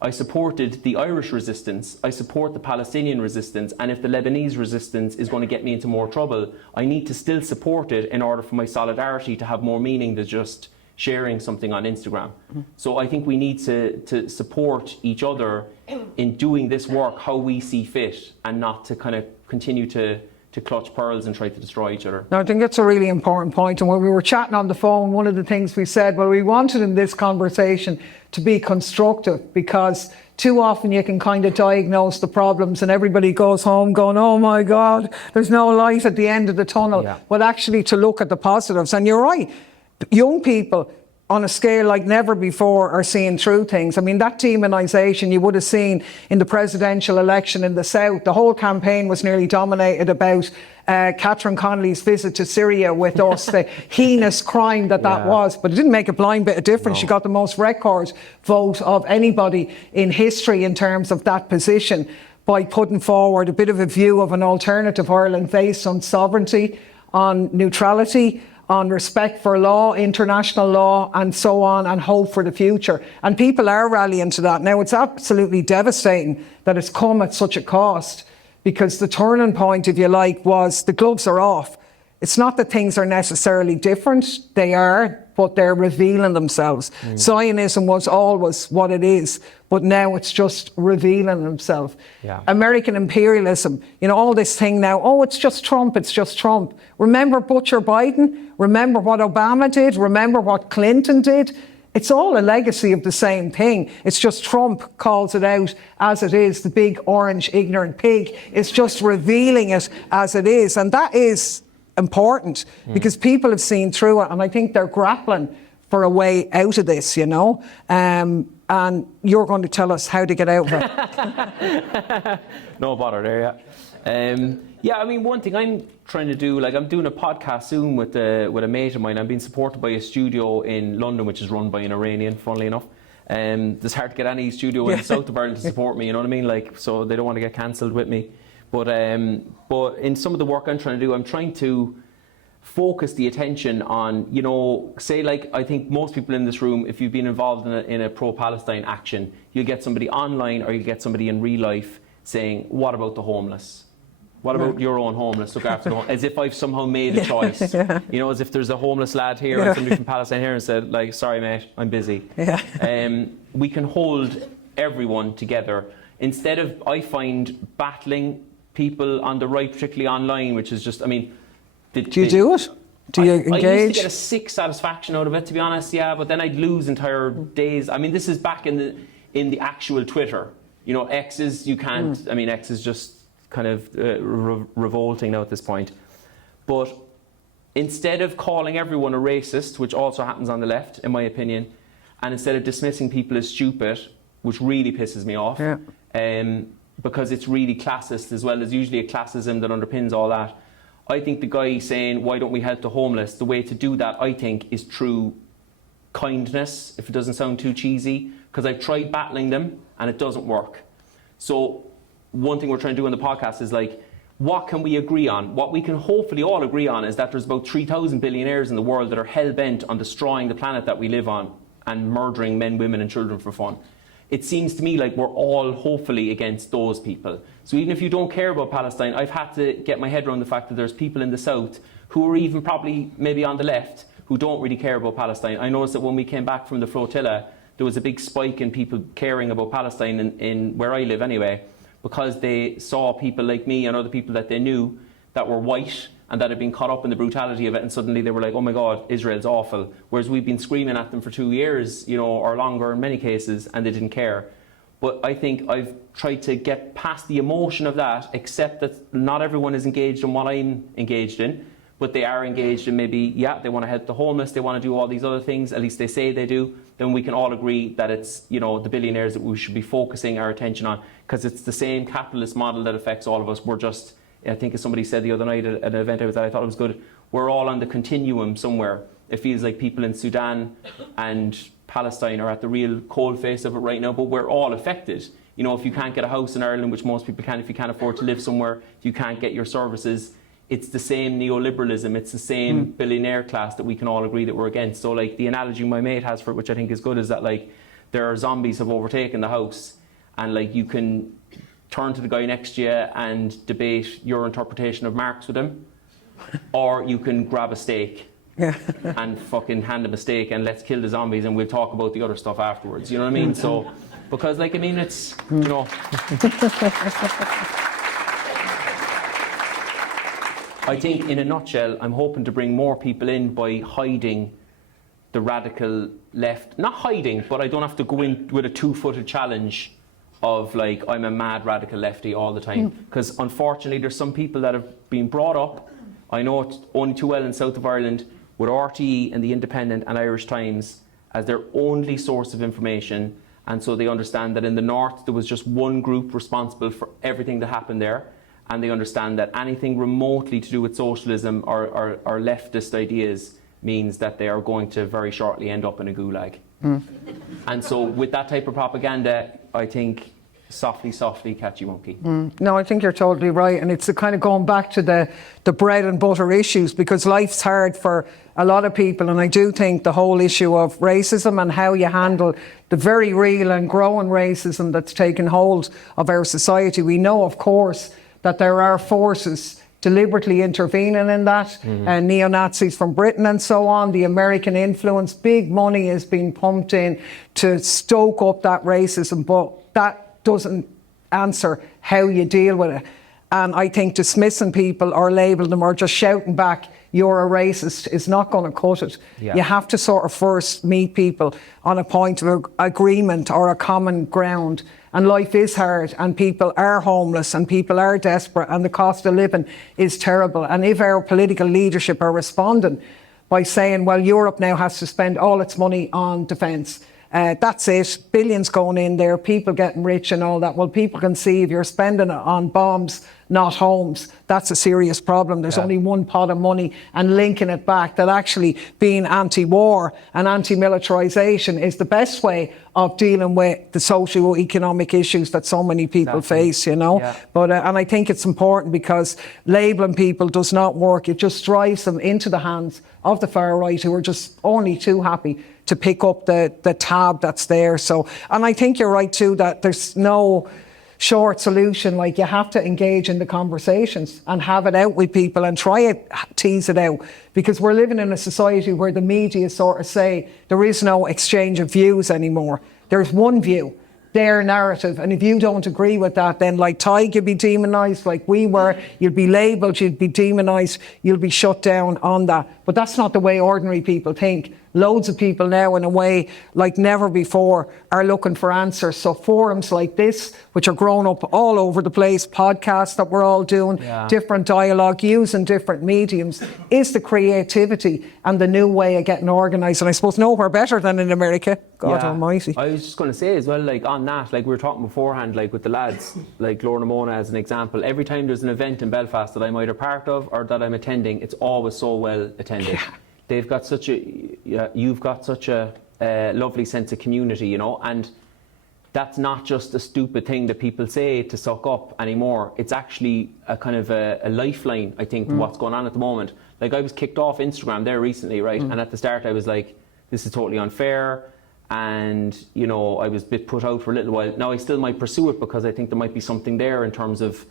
the Irish resistance. I support the Palestinian resistance. And if the Lebanese resistance is going to get me into more trouble, I need to still support it in order for my solidarity to have more meaning than just sharing something on Instagram. So I think we need to support each other in doing this work how we see fit, and not to kind of continue to clutch pearls and try to destroy each other. No, I think that's a really important point. And when we were chatting on the phone, one of the things we said, well, we wanted in this conversation to be constructive, because too often you can kind of diagnose the problems and everybody goes home going, oh my God, there's no light at the end of the tunnel. Yeah. But actually to look at the positives. And you're right, young people on a scale like never before are seeing through things. I mean, that demonisation you would have seen in the presidential election in the South, the whole campaign was nearly dominated about Catherine Connolly's visit to Syria with us, the heinous crime that was. But it didn't make a blind bit of difference. No. She got the most record vote of anybody in history in terms of that position, by putting forward a bit of a view of an alternative Ireland based on sovereignty, on neutrality, on respect for law, international law, and so on, and hope for the future. And people are rallying to that. Now, it's absolutely devastating that it's come at such a cost, because the turning point, if you like, was the gloves are off. It's not that things are necessarily different. They are, but they're revealing themselves. Zionism was always what it is, but now it's just revealing itself. Yeah. American imperialism, you know, all this thing now, oh, it's just Trump, it's just Trump. Remember Butcher Biden? Remember what Obama did? Remember what Clinton did? It's all a legacy of the same thing. It's just Trump calls it out as it is, the big orange ignorant pig. It's just revealing it as it is. And that is important, because people have seen through it, and I think they're grappling for a way out of this, you know. And you're going to tell us how to get out of it. No bother there, yeah. Yeah, I mean, one thing I'm trying to do, like, I'm doing a podcast soon with a mate of mine. I'm being supported by a studio in London, which is run by an Iranian, funnily enough. It's hard to get any studio in the south of Ireland to support me, you know what I mean? Like, so they don't want to get cancelled with me. But in some of the work I'm trying to do, I'm trying to focus the attention on, you know, say, like, I think most people in this room, if you've been involved in a pro-Palestine action, you'll get somebody online or you get somebody in real life saying, what about the homeless? What about your own homeless? Look after the homeless. As if I've somehow made a choice. You know, as if there's a homeless lad here and somebody from Palestine here and said, like, sorry mate, I'm busy. We can hold everyone together. Instead of, I find, battling people on the right, particularly online, which is just, I mean... Do you do it? Do you engage? I used to get a sick satisfaction out of it, to be honest, yeah, but then I'd lose entire days. I mean, this is back in the actual Twitter. You know, X is, you can't, I mean, X is just kind of revolting now at this point. But instead of calling everyone a racist, which also happens on the left, in my opinion, and instead of dismissing people as stupid, which really pisses me off, because it's really classist as well. There's usually a classism that underpins all that. I think the guy saying, why don't we help the homeless, the way to do that, I think, is through kindness, if it doesn't sound too cheesy, because I've tried battling them and it doesn't work. So one thing we're trying to do on the podcast is, like, what can we agree on? What we can hopefully all agree on is that there's about 3,000 billionaires in the world that are hell-bent on destroying the planet that we live on and murdering men, women and children for fun. It seems to me like we're all hopefully against those people. So even if you don't care about Palestine, I've had to get my head around the fact that there's people in the south who are even probably maybe on the left who don't really care about Palestine. I noticed that when we came back from the flotilla, there was a big spike in people caring about Palestine in where I live anyway, because they saw people like me and other people that they knew that were white and that had been caught up in the brutality of it, and suddenly they were like, oh my God, Israel's awful. Whereas we've been screaming at them for 2 years, you know, or longer in many cases, and they didn't care. But I think I've tried to get past the emotion of that, accept that not everyone is engaged in what I'm engaged in, but they are engaged in maybe, they want to help the homeless, they want to do all these other things, at least they say they do. Then we can all agree that it's, you know, the billionaires that we should be focusing our attention on, because it's the same capitalist model that affects all of us. We're just, I think as somebody said the other night at an event I was at, I thought it was good, we're all on the continuum somewhere. It feels like people in Sudan and Palestine are at the real cold face of it right now, but we're all affected. you know, if you can't get a house in Ireland, which most people can, if you can't afford to live somewhere, you can't get your services. It's the same neoliberalism, it's the same billionaire class that we can all agree that we're against. So like the analogy my mate has for it, which I think is good, is that like there are zombies have overtaken the house, and like you can turn to the guy next to you and debate your interpretation of Marx with him, or you can grab a steak and fucking hand him a steak and let's kill the zombies and we'll talk about the other stuff afterwards. You know what I mean? So, because like, I mean, it's, you know. I think in a nutshell, I'm hoping to bring more people in by hiding the radical left. Not hiding, but I don't have to go in with a 2-footed challenge of like, I'm a mad radical lefty all the time. Because unfortunately, there's some people that have been brought up, I know it only too well in south of Ireland, with RTE and the Independent and Irish Times as their only source of information. And so they understand that in the north, there was just one group responsible for everything that happened there. And they understand that anything remotely to do with socialism or leftist ideas means that they are going to very shortly end up in a gulag. And so with that type of propaganda, I think softly, softly, catchy monkey. No, I think you're totally right. And it's the kind of going back to the bread and butter issues, because life's hard for a lot of people. And I do think the whole issue of racism and how you handle the very real and growing racism that's taken hold of our society. We know, of course, that there are forces deliberately intervening in that, neo-Nazis from Britain and so on, the American influence, big money is being pumped in to stoke up that racism, but that doesn't answer how you deal with it. And I think dismissing people or labelling them or just shouting back, you're a racist, is not going to cut it. Yeah. You have to sort of first meet people on a point of agreement or a common ground. And life is hard, and people are homeless, and people are desperate, and the cost of living is terrible. And if our political leadership are responding by saying, well, Europe now has to spend all its money on defence, that's it, billions going in there, people getting rich and all that. Well, people can see if you're spending it on bombs, not homes, that's a serious problem. There's only one pot of money, and linking it back that actually being anti-war and anti-militarisation is the best way of dealing with the socio-economic issues that so many people face, you know. Yeah. But and I think it's important, because labelling people does not work. It just drives them into the hands of the far right, who are just only too happy to pick up the tab that's there. So, and I think you're right too, that there's no short solution. Like, you have to engage in the conversations and have it out with people and try it, tease it out, because we're living in a society where the media sort of say there is no exchange of views anymore. There's one view, their narrative, and if you don't agree with that, then like Tadhg, you'll be demonised, like we were, you'll be labelled, you'll be demonised, you'll be shut down on that. But that's not the way ordinary people think. Loads of people now, in a way like never before, are looking for answers. So forums like this, which are grown up all over the place, podcasts that we're all doing, different dialogue, using different mediums, is the creativity and the new way of getting organised. And I suppose nowhere better than in America. God almighty. I was just going to say as well, like on that, like we were talking beforehand, like with the lads, like Lorna Mona as an example, every time there's an event in Belfast that I'm either part of or that I'm attending, it's always so well attended. They've got such you've got such a lovely sense of community, you know, and that's not just a stupid thing that people say to suck up anymore. It's actually a kind of a lifeline, I think, to what's going on at the moment. Like, I was kicked off Instagram there recently, right? And at the start I was like, this is totally unfair. And, you know, I was a bit put out for a little while. Now I still might pursue it, because I think there might be something there in terms of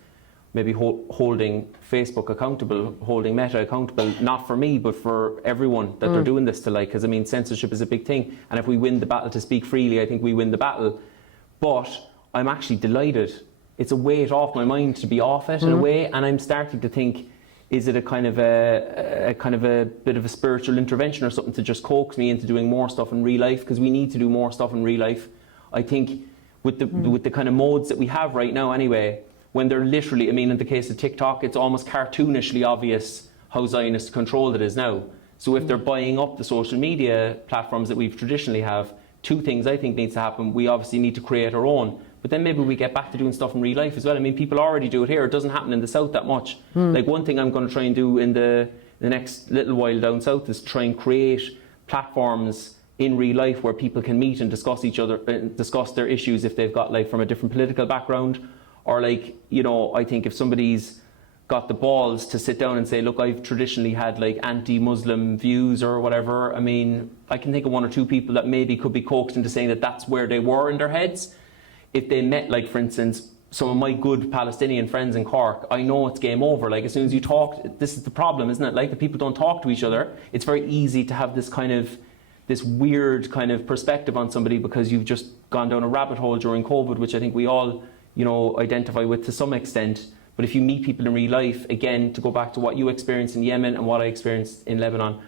maybe holding Facebook accountable, holding Meta accountable, not for me, but for everyone that they're doing this to, like, because I mean, censorship is a big thing. And if we win the battle to speak freely, I think we win the battle. But I'm actually delighted. It's a weight off my mind to be off it in a way. And I'm starting to think, is it a kind of a bit of a spiritual intervention or something to just coax me into doing more stuff in real life? Because we need to do more stuff in real life. I think with the kind of modes that we have right now anyway, when they're literally, I mean, in the case of TikTok, it's almost cartoonishly obvious how Zionist controlled it is now. So if they're buying up the social media platforms that we've traditionally have, two things I think needs to happen. We obviously need to create our own, but then maybe we get back to doing stuff in real life as well. I mean, people already do it here. It doesn't happen in the south that much. Like, one thing I'm going to try and do in the next little while down south is try and create platforms in real life where people can meet and discuss their issues if they've got like from a different political background, or like, you know, I think if somebody's got the balls to sit down and say, look, I've traditionally had like anti-Muslim views or whatever, I mean, I can think of one or two people that maybe could be coaxed into saying that that's where they were in their heads. If they met, like, for instance, some of my good Palestinian friends in Cork, I know it's game over. Like, as soon as you talk, this is the problem, isn't it? Like, if people don't talk to each other, it's very easy to have this weird kind of perspective on somebody because you've just gone down a rabbit hole during COVID, which I think we all, you know, identify with to some extent. But if you meet people in real life, again, to go back to what you experienced in Yemen and what I experienced in Lebanon,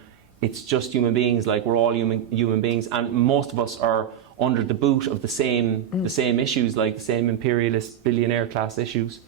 it's just human beings. Like, we're all human beings, and most of us are under the boot of the same issues, like the same imperialist billionaire class issues.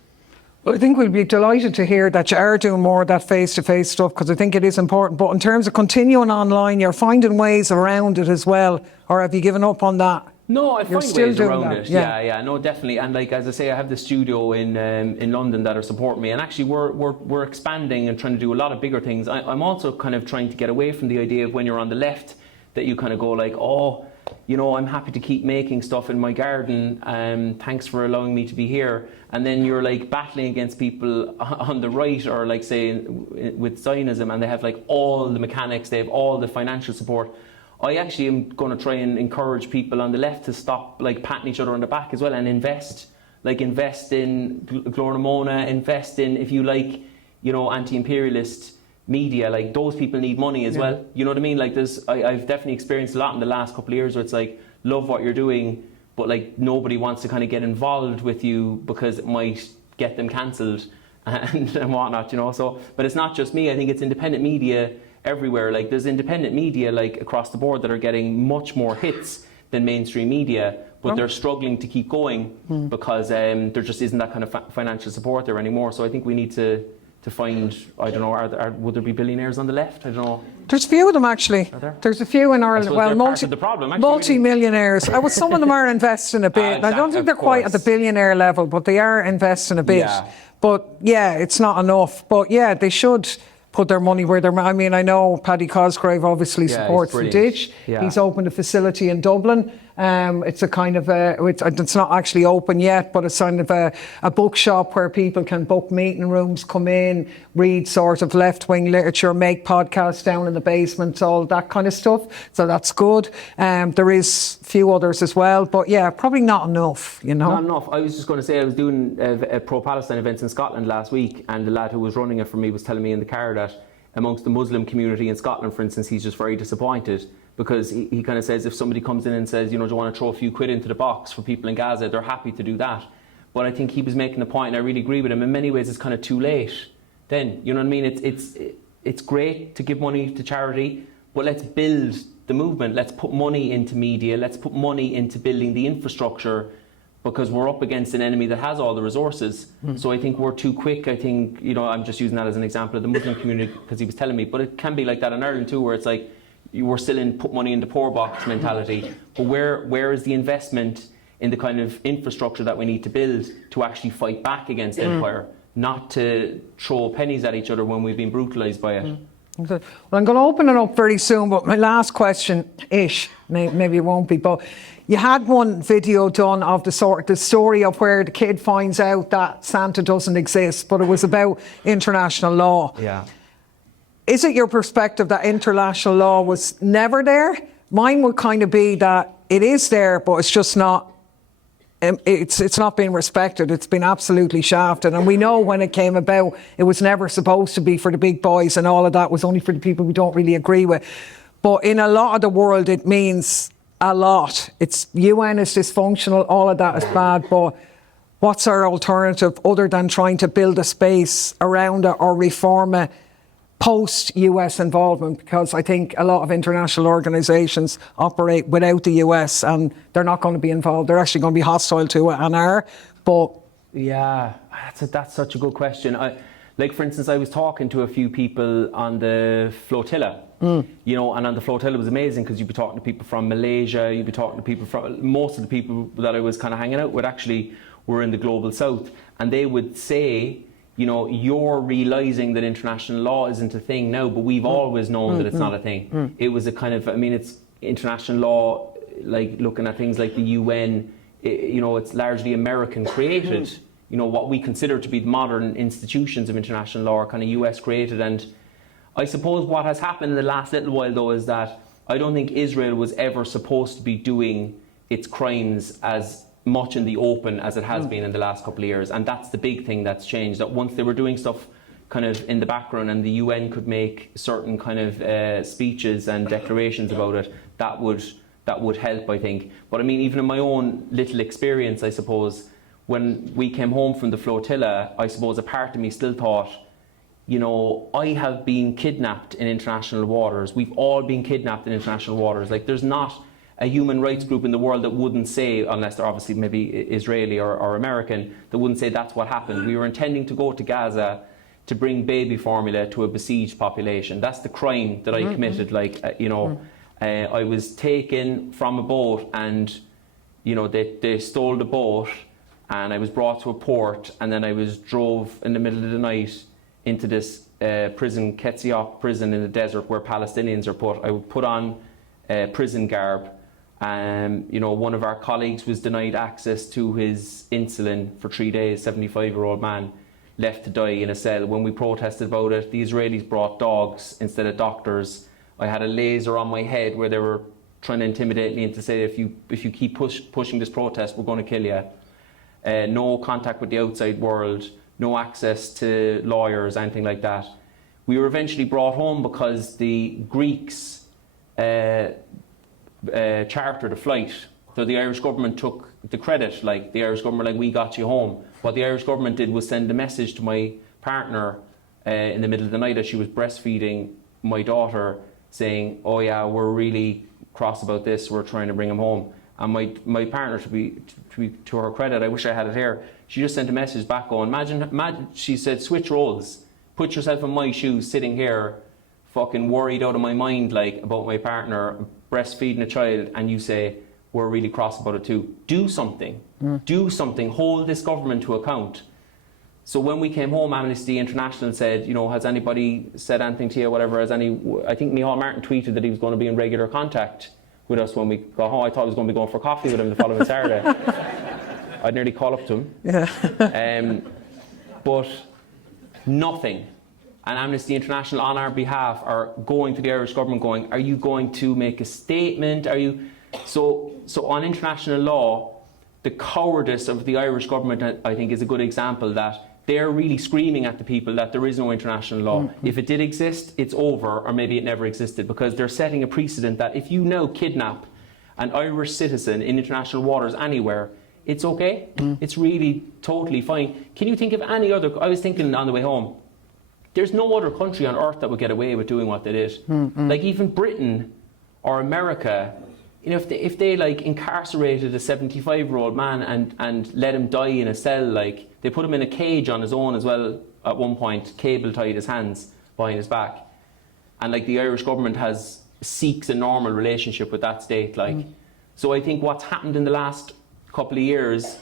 Well, I think we'll be delighted to hear that you are doing more of that face-to-face stuff, because I think it is important. But in terms of continuing online, you're finding ways around it as well, or have you given up on that? No, I You're find still ways doing around that, it. yeah. Yeah, no, definitely. And like, as I say, I have the studio in London that are supporting me, and actually we're expanding and trying to do a lot of bigger things. I'm also kind of trying to get away from the idea of when you're on the left that you kind of go like, oh, you know, I'm happy to keep making stuff in my garden. Thanks for allowing me to be here. And then you're like battling against people on the right, or like say with Zionism, and they have like all the mechanics, they have all the financial support. I actually am going to try and encourage people on the left to stop like patting each other on the back as well, and invest in Glór invest in, if you like, you know, anti-imperialist media. Like, those people need money as well. You know what I mean? Like, I've definitely experienced a lot in the last couple of years where it's like, love what you're doing, but like nobody wants to kind of get involved with you because it might get them cancelled and whatnot, you know. So, but it's not just me. I think it's independent media everywhere. Like, there's independent media like across the board that are getting much more hits than mainstream media, but they're struggling to keep going because there just isn't that kind of financial support there anymore. So I think we need to find, I don't know, would there be billionaires on the left? I don't know. There's a few of them, actually. There's a few in Ireland. Well, part of the problem, actually, multi-millionaires. Some of them are investing a bit. Exactly, I don't think they're quite at the billionaire level, but they are investing a bit. Yeah. But yeah, it's not enough. But yeah, they should put their money where their... I mean, I know Paddy Cosgrave obviously supports the Ditch. Yeah. He's opened a facility in Dublin. It's a kind of it's not actually open yet, but it's kind of a bookshop where people can book meeting rooms, come in, read sort of left-wing literature, make podcasts down in the basement, all that kind of stuff. So that's good. There is a few others as well, but yeah, probably not enough, you know. Not enough. I was just going to say, I was doing a pro-Palestine events in Scotland last week, and the lad who was running it for me was telling me in the car that amongst the Muslim community in Scotland, for instance, he's just very disappointed because he kind of says if somebody comes in and says, you know, do you want to throw a few quid into the box for people in Gaza, they're happy to do that. But I think he was making the point, and I really agree with him, in many ways it's kind of too late then. You know what I mean? It's great to give money to charity, but let's build the movement. Let's put money into media. Let's put money into building the infrastructure, because we're up against an enemy that has all the resources. So I think we're too quick. I think, you know, I'm just using that as an example of the Muslim community because he was telling me, but it can be like that in Ireland too, where it's like, you were still in put money in the poor box mentality. But where is the investment in the kind of infrastructure that we need to build to actually fight back against empire, not to throw pennies at each other when we've been brutalised by it? Well, I'm going to open it up very soon, but my last question-ish, maybe it won't be, but you had one video done of the story of where the kid finds out that Santa doesn't exist, but it was about international law. Yeah. Is it your perspective that international law was never there? Mine would kind of be that it is there, but it's just not. It's not being respected. It's been absolutely shafted, and we know when it came about, it was never supposed to be for the big boys, and all of that was only for the people we don't really agree with. But in a lot of the world, it means a lot. It's UN is dysfunctional. All of that is bad. But what's our alternative other than trying to build a space around it or reform it? Post-US involvement, because I think a lot of international organisations operate without the US and they're not going to be involved. They're actually going to be hostile to it and are. But yeah, that's such a good question. Like, for instance, I was talking to a few people on the flotilla, you know, and on the flotilla it was amazing because you'd be talking to people from Malaysia, you'd be talking to people from, most of the people that I was kind of hanging out with actually were in the global south, and they would say, you know, you're realising that international law isn't a thing now, but we've always known that it's not a thing. It was a kind of, I mean, international law, like looking at things like the UN, it's largely American created. What we consider to be the modern institutions of international law are kind of US created. And I suppose what has happened in the last little while, though, is that I don't think Israel was ever supposed to be doing its crimes as much in the open as it has been in the last couple of years. And that's the big thing that's changed, that once they were doing stuff kind of in the background and the UN could make certain kind of speeches and declarations about it, that would help, I think. But I mean, even in my own little experience, I suppose, when we came home from the flotilla, I suppose a part of me still thought, I have been kidnapped in international waters. We've all been kidnapped in international waters. Like, there's not a human rights group in the world that wouldn't say, unless they're obviously maybe Israeli or American, that wouldn't say that's what happened. We were intending to go to Gaza to bring baby formula to a besieged population. That's the crime that I committed. I was taken from a boat, and they stole the boat, and I was brought to a port, and then I was drove in the middle of the night into this prison, Ketziop prison in the desert where Palestinians are put. I would put on prison garb. One of our colleagues was denied access to his insulin for 3 days, 75-year-old man, left to die in a cell. When we protested about it, the Israelis brought dogs instead of doctors. I had a laser on my head where they were trying to intimidate me and to say, if you keep pushing this protest, we're going to kill you. No contact with the outside world, no access to lawyers, anything like that. We were eventually brought home because the Greeks chartered a flight. So the Irish government took the credit. Like, the Irish government, like, we got you home. What the Irish government did was send a message to my partner in the middle of the night as she was breastfeeding my daughter, saying, "Oh yeah, we're really cross about this. We're trying to bring him home." And my partner, to her credit, I wish I had it here, she just sent a message back going, imagine, she said, "Switch roles. Put yourself in my shoes, sitting here, fucking worried out of my mind, like, about my partner breastfeeding a child, and you say, we're really cross about it too. Do something. Do something. Hold this government to account." So when we came home, Amnesty International said, has anybody said anything to you, whatever, I think Micheál Martin tweeted that he was going to be in regular contact with us when we got home. I thought I was going to be going for coffee with him the following Saturday. I'd nearly call up to him. Yeah. But nothing. And Amnesty International, on our behalf, are going to the Irish government going, are you going to make a statement? So on international law, the cowardice of the Irish government, I think, is a good example that they're really screaming at the people that there is no international law. If it did exist, it's over, or maybe it never existed, because they're setting a precedent that if you now kidnap an Irish citizen in international waters anywhere, it's okay. It's really totally fine. Can you think of any other? I was thinking on the way home, there's no other country on earth that would get away with doing what they did. Like, even Britain or America, if they like incarcerated a 75-year-old man and let him die in a cell, like, they put him in a cage on his own as well at one point, cable tied his hands behind his back, and like, the Irish government seeks a normal relationship with that state, like. So I think what's happened in the last couple of years,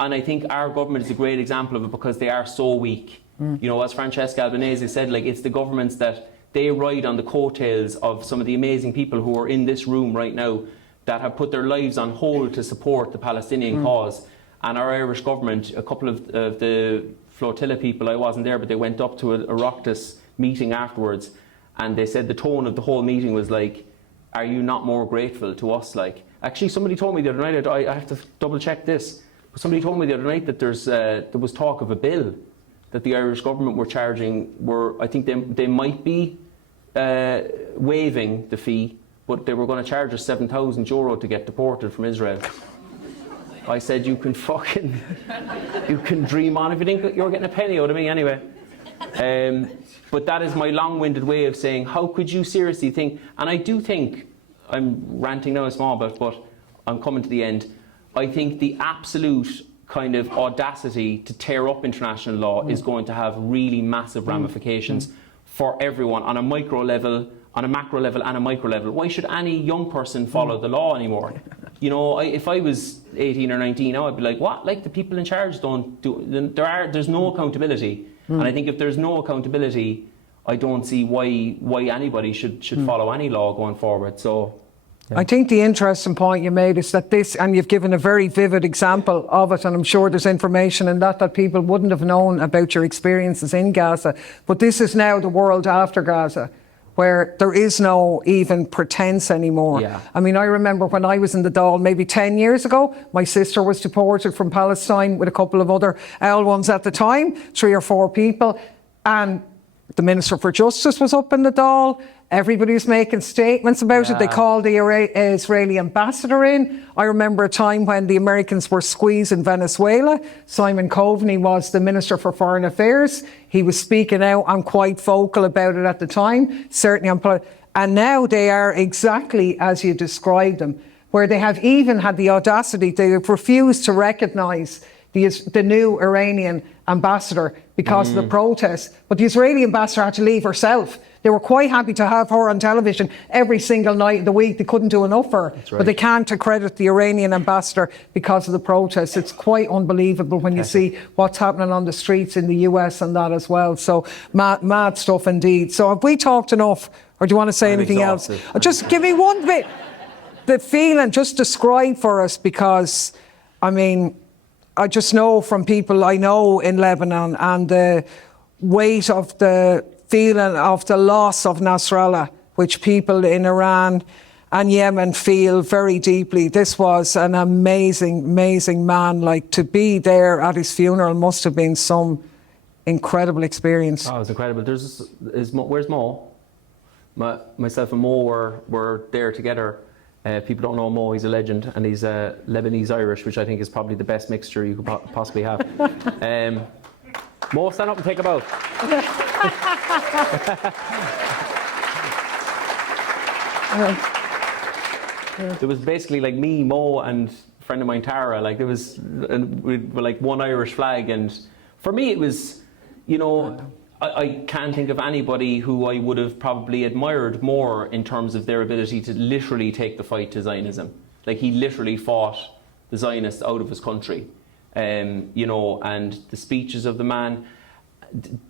and I think our government is a great example of it because they are so weak. As Francesca Albanese said, like, it's the governments that they ride on the coattails of some of the amazing people who are in this room right now that have put their lives on hold to support the Palestinian cause. And our Irish government, a couple of the flotilla people, I wasn't there, but they went up to a Oireachtas meeting afterwards, and they said the tone of the whole meeting was like, are you not more grateful to us? Like, actually, somebody told me the other night, I have to double check this, but somebody told me the other night that there was talk of a bill that the Irish government were charging, I think they might be waiving the fee, but they were going to charge us €7,000 to get deported from Israel. I said, you can dream on if you think you're getting a penny out of me anyway. But that is my long-winded way of saying, how could you seriously think, and I do think, I'm ranting now a small bit, but I'm coming to the end, I think the absolute kind of audacity to tear up international law is going to have really massive ramifications for everyone on a micro level, on a macro level and a micro level. Why should any young person follow the law anymore? If I was 18 or 19 now, I'd be like, what? Like, the people in charge don't do, there's no accountability. And I think if there's no accountability, I don't see why anybody should follow any law going forward. So I think the interesting point you made is that this, and you've given a very vivid example of it, and I'm sure there's information in that people wouldn't have known about your experiences in Gaza, but this is now the world after Gaza, where there is no even pretense anymore. Yeah. I mean, I remember when I was in the Dáil maybe 10 years ago, my sister was deported from Palestine with a couple of other L1s at the time, 3 or 4 people, and the Minister for Justice was up in the Dáil. Everybody was making statements about it. They called the Israeli ambassador in. I remember a time when the Americans were squeezing Venezuela. Simon Coveney was the Minister for Foreign Affairs. He was speaking out and quite vocal about it at the time, certainly. And now they are exactly as you described them, where they have even had the audacity, they have refused to recognise the new Iranian ambassador because of the protests. But the Israeli ambassador had to leave herself. They were quite happy to have her on television every single night of the week. They couldn't do enough for her. Right. But they can't accredit the Iranian ambassador because of the protests. It's quite unbelievable when you see what's happening on the streets in the US and that as well. So mad stuff indeed. So have we talked enough, or do you want to say anything else? Just give me one bit. The feeling, just describe for us, because, I mean, I just know from people I know in Lebanon and the weight of the feeling of the loss of Nasrallah, which people in Iran and Yemen feel very deeply. This was an amazing, amazing man. Like, to be there at his funeral must have been some incredible experience. Oh, it was incredible. Where's Mo? Myself and Mo were there together. People don't know Mo, he's a legend, and he's Lebanese-Irish, which I think is probably the best mixture you could possibly have. Mo, stand up and take a bow. It was basically like me, Mo, and a friend of mine, Tara. Like, there was like one Irish flag, and for me it was, you know, I can't think of anybody who I would have probably admired more in terms of their ability to literally take the fight to Zionism. Like, he literally fought the Zionists out of his country. You know, and the speeches of the man,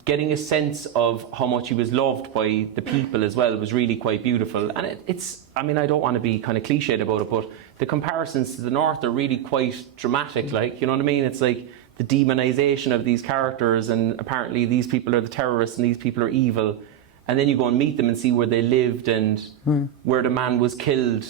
getting a sense of how much he was loved by the people as well was really quite beautiful. And it's, I mean, I don't want to be kind of cliched about it, but the comparisons to the North are really quite dramatic, like, you know what I mean? It's like the demonization of these characters, and apparently these people are the terrorists and these people are evil. And then you go and meet them and see where they lived and where the man was killed.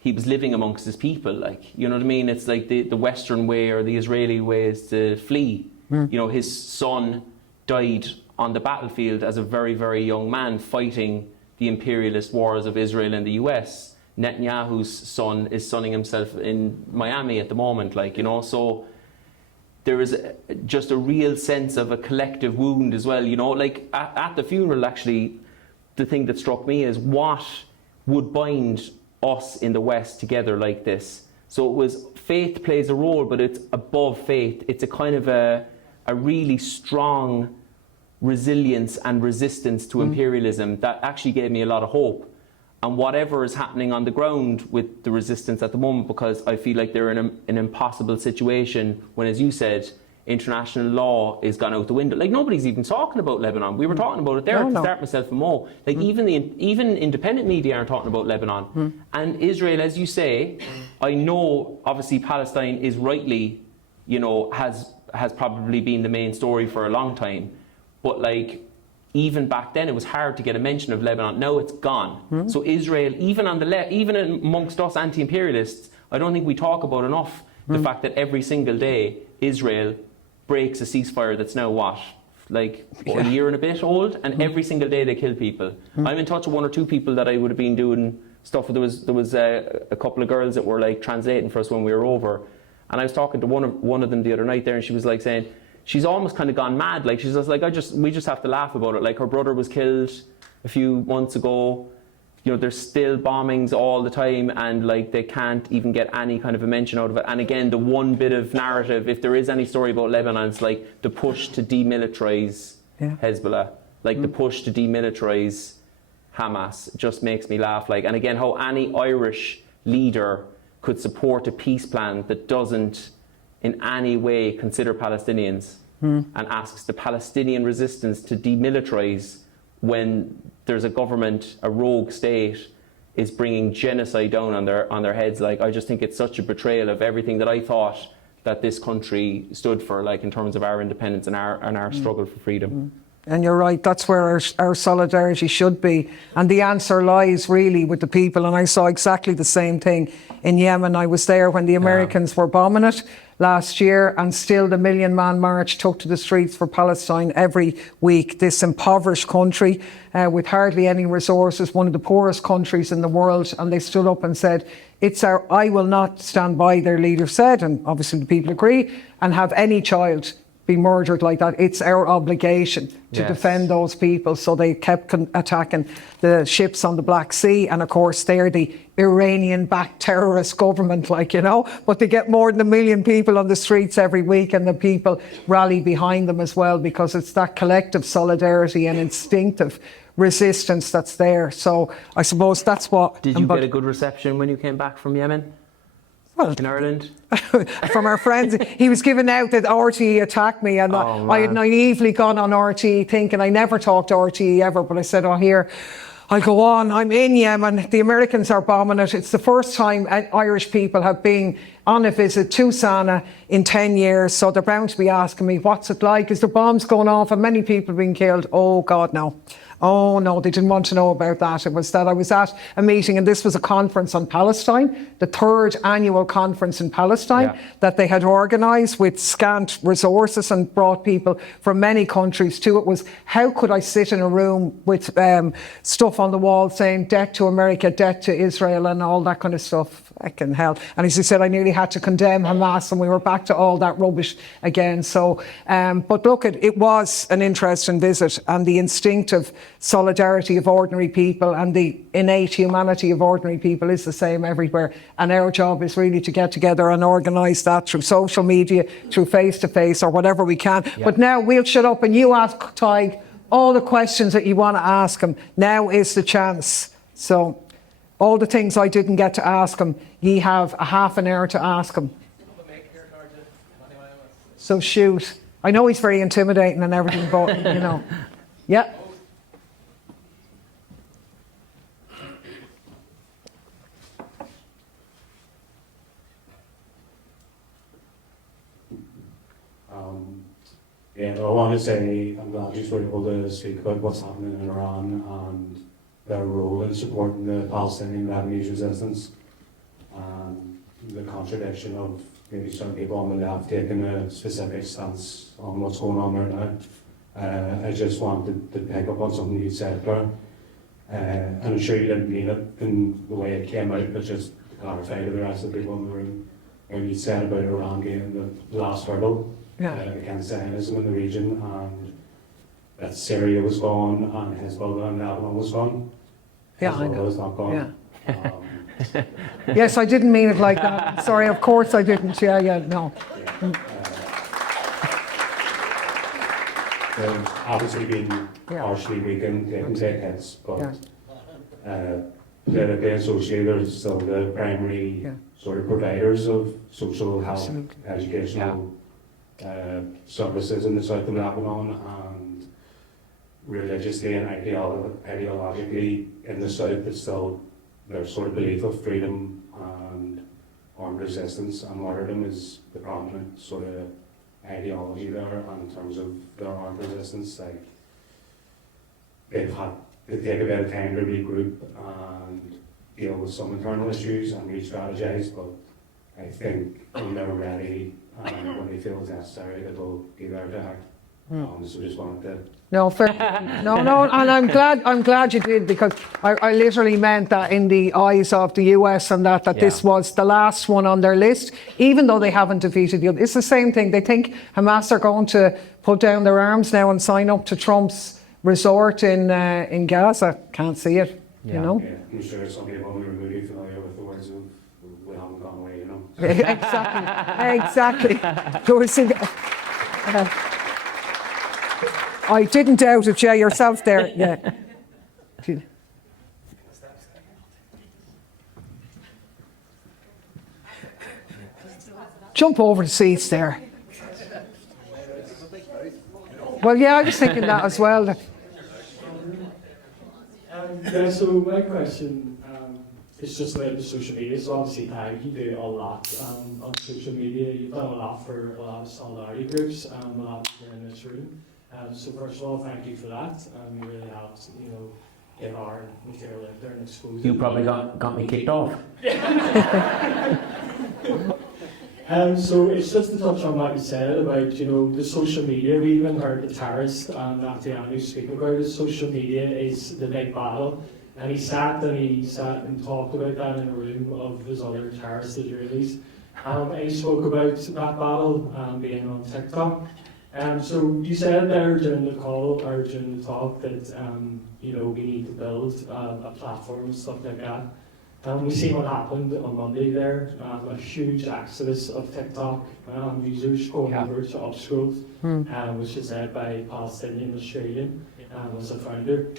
He was living amongst his people, like, you know what I mean? It's like the Western way or the Israeli way is to flee. You know, his son died on the battlefield as a very, very young man fighting the imperialist wars of Israel and the US. Netanyahu's son is sunning himself in Miami at the moment, like, you know, so there is just a real sense of a collective wound as well, you know, like at the funeral, actually, the thing that struck me is what would bind us in the West together like this. So it was, faith plays a role, but it's above faith. It's a kind of a really strong resilience and resistance to imperialism that actually gave me a lot of hope. And whatever is happening on the ground with the resistance at the moment, because I feel like they're in an impossible situation when, as you said, international law is gone out the window. Like, nobody's even talking about Lebanon. We were talking about it there to start, myself and Mo. Like, even independent media aren't talking about Lebanon. And Israel, as you say, I know obviously Palestine is rightly, you know, has probably been the main story for a long time. But like, even back then, it was hard to get a mention of Lebanon. Now it's gone. So Israel, even on the even amongst us anti-imperialists, I don't think we talk about enough the fact that every single day Israel breaks a ceasefire that's now what, like a year and a bit old, and every single day they kill people. I'm in touch with 1 or 2 people that I would have been doing stuff with. There was a couple of girls that were like translating for us when we were over, and I was talking to one of them the other night there, and she was like saying she's almost kind of gone mad. Like, she's just like, we just have to laugh about it. Like, her brother was killed a few months ago. You know, there's still bombings all the time, and like, they can't even get any kind of a mention out of it. And again, the one bit of narrative, if there is any story about Lebanon, it's like the push to demilitarize Hezbollah, like the push to demilitarize Hamas, just makes me laugh. Like, and again, how any Irish leader could support a peace plan that doesn't in any way consider Palestinians and asks the Palestinian resistance to demilitarize when there's a government, a rogue state is bringing genocide down on their heads. Like, I just think it's such a betrayal of everything that I thought that this country stood for, like in terms of our independence and our struggle for freedom. And you're right, that's where our solidarity should be. And the answer lies really with the people. And I saw exactly the same thing in Yemen. I was there when the Americans were bombing it last year, and still the Million Man March took to the streets for Palestine every week. This impoverished country with hardly any resources, one of the poorest countries in the world. And they stood up and said, I will not stand by, their leader said, and obviously the people agree, and have any child be murdered like that. It's our obligation to defend those people. So they kept attacking the ships on the Black Sea, and of course they're the Iranian-backed terrorist government, but they get more than 1 million people on the streets every week, and the people rally behind them as well, because it's that collective solidarity and instinctive resistance that's there. So I suppose that's what... Did you get a good reception when you came back from Yemen? Well, in Ireland? From our friends. He was giving out that RTE attacked me, and I had naively gone on RTE thinking, I never talked to RTE ever, but I said, here, I'll go on, I'm in Yemen, the Americans are bombing it. It's the first time Irish people have been on a visit to Sana'a in 10 years, so they're bound to be asking me, what's it like? Is there bombs going off and many people being killed? Oh God, no. Oh no, they didn't want to know about that. It was that I was at a meeting, and this was a conference on Palestine, the 3rd annual conference in Palestine that they had organised with scant resources and brought people from many countries to it. Was how could I sit in a room with stuff on the wall saying death to America, death to Israel and all that kind of stuff. Fucking hell. And as he said, I nearly had to condemn Hamas, and we were back to all that rubbish again. So, but look, it was an interesting visit, and the instinctive solidarity of ordinary people and the innate humanity of ordinary people is the same everywhere. And our job is really to get together and organise that through social media, through face-to-face or whatever we can. Yeah. But now we'll shut up and you ask Tadhg all the questions that you want to ask him. Now is the chance. So all the things I didn't get to ask him, ye have a half an hour to ask him. So shoot. I know he's very intimidating and everything, but, Yeah. I want to say I'm glad you're able to speak about what's happening in Iran and their role in supporting the Palestinian Lebanese resistance, and the contradiction of maybe some people on the left taking a specific stance on what's going on right now. I just wanted to pick up on something you said, Clare, and I'm sure you didn't mean it in the way it came out, but just to clarify to the rest of the people in the room, when you said about Iran getting the last hurdle against Zionism in the region, and that Syria was gone and Hezbollah and Lebanon was gone. Yeah, I know. Was not gone. Yeah. Yes, I didn't mean it like that. Sorry, of course I didn't. No. They've obviously been partially weakened, they can take hits, but politically associated are still the primary sort of providers of social health, educational services in the south of Lebanon, and religiously and ideologically in the south, it's still their sort of belief of freedom and armed resistance and martyrdom is the prominent sort of ideology there. And in terms of their armed resistance, like they've had to take a bit of time to regroup and deal with some internal issues and re-strategize, but I think when they're ready and when they feel it's necessary, it'll be there to act. So just wanted to... No, fair. No, and I'm glad you did, because I literally meant that in the eyes of the US and that this was the last one on their list, even though they haven't defeated the other. It's the same thing. They think Hamas are going to put down their arms now and sign up to Trump's resort in Gaza. Can't see it, Yeah, I'm sure some people were really familiar with the words of "we haven't gone away," Exactly. There was I didn't doubt it, yourself there. Yeah. Jump over the seats there. Well, yeah, I was thinking that as well. So my question, it's just about the social media. So obviously, Tadhg, you do a lot on social media. You've done a lot for a lot of solidarity groups, a lot here in this room. So first of all, thank you for that. You really helped, get our material out there and expose it. You probably got me kicked off. So it's just to touch on what you said about, the social media. We even heard the terrorist and Atianu speak about it. Social media is the big battle. And he sat and talked about that in a room of his other terrorist Israelis. And he spoke about that battle being on TikTok. So you said there during the call or during the talk that we need to build a platform and stuff like that. We see what happened on Monday there, a huge exodus of TikTok users going over to Upscrolled, which is led by a Palestinian Australian as a founder.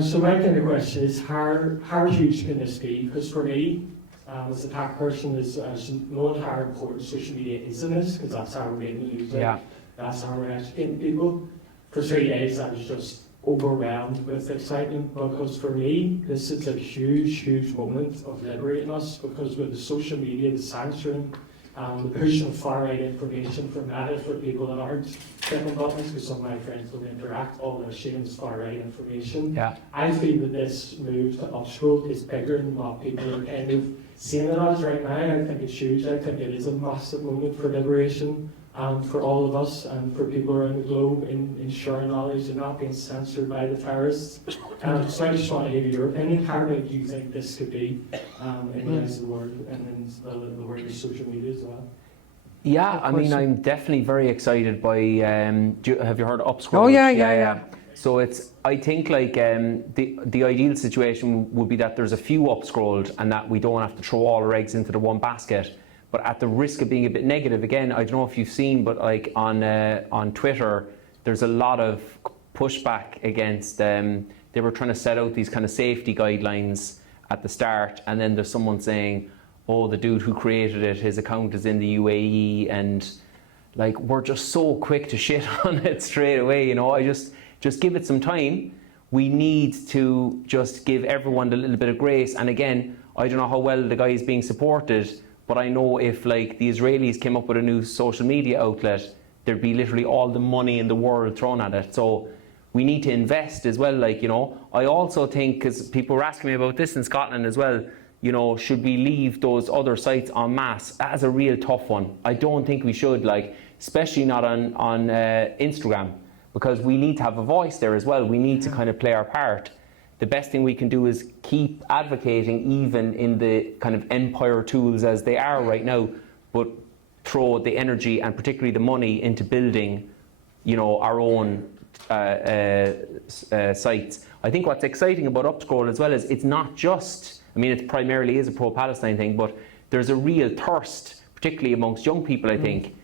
So my kind of question is, how huge can this be? Because for me, as a tech person, is knowing how important social media is in this, because that's how we're making the news. That's how we're educating people. For 3 days, I was just overwhelmed with excitement, because for me, this is a huge, huge moment of liberating us, because with the social media, the censoring, the push of far-right information from Reddit for people that aren't clicking buttons, because some of my friends don't interact, all they're seeing is far-right information. I feel that this move to Upscrolled is bigger than what people are kind of seeing it as right now. I think it's huge. I think it is a massive moment for liberation. For all of us and for people around the globe in ensuring knowledge and not being censored by the terrorists. So I just want to hear your opinion. How big do you think this could be in the eyes of the world and in the world of social media as well? Yeah, I mean, I'm definitely very excited by, have you heard of Upscrolled? Oh, yeah. So I think like the ideal situation would be that there's a few Upscrolled and that we don't have to throw all our eggs into the one basket. But at the risk of being a bit negative, again, I don't know if you've seen, but like on Twitter, there's a lot of pushback against they were trying to set out these kind of safety guidelines at the start, and then there's someone saying, oh, the dude who created it, his account is in the UAE, and like we're just so quick to shit on it straight away, I just give it some time. We need to just give everyone a little bit of grace, and again, I don't know how well the guy is being supported, but I know if like the Israelis came up with a new social media outlet, there'd be literally all the money in the world thrown at it. So we need to invest as well. I also think, because people were asking me about this in Scotland as well, should we leave those other sites en masse? That's a real tough one. I don't think we should, especially not on Instagram, because we need to have a voice there as well. We need to kind of play our part. The best thing we can do is keep advocating, even in the kind of empire tools as they are right now, but throw the energy and particularly the money into building, our own sites. I think what's exciting about Upscroll as well is it's not just, it primarily is a pro-Palestine thing, but there's a real thirst, particularly amongst young people, I think,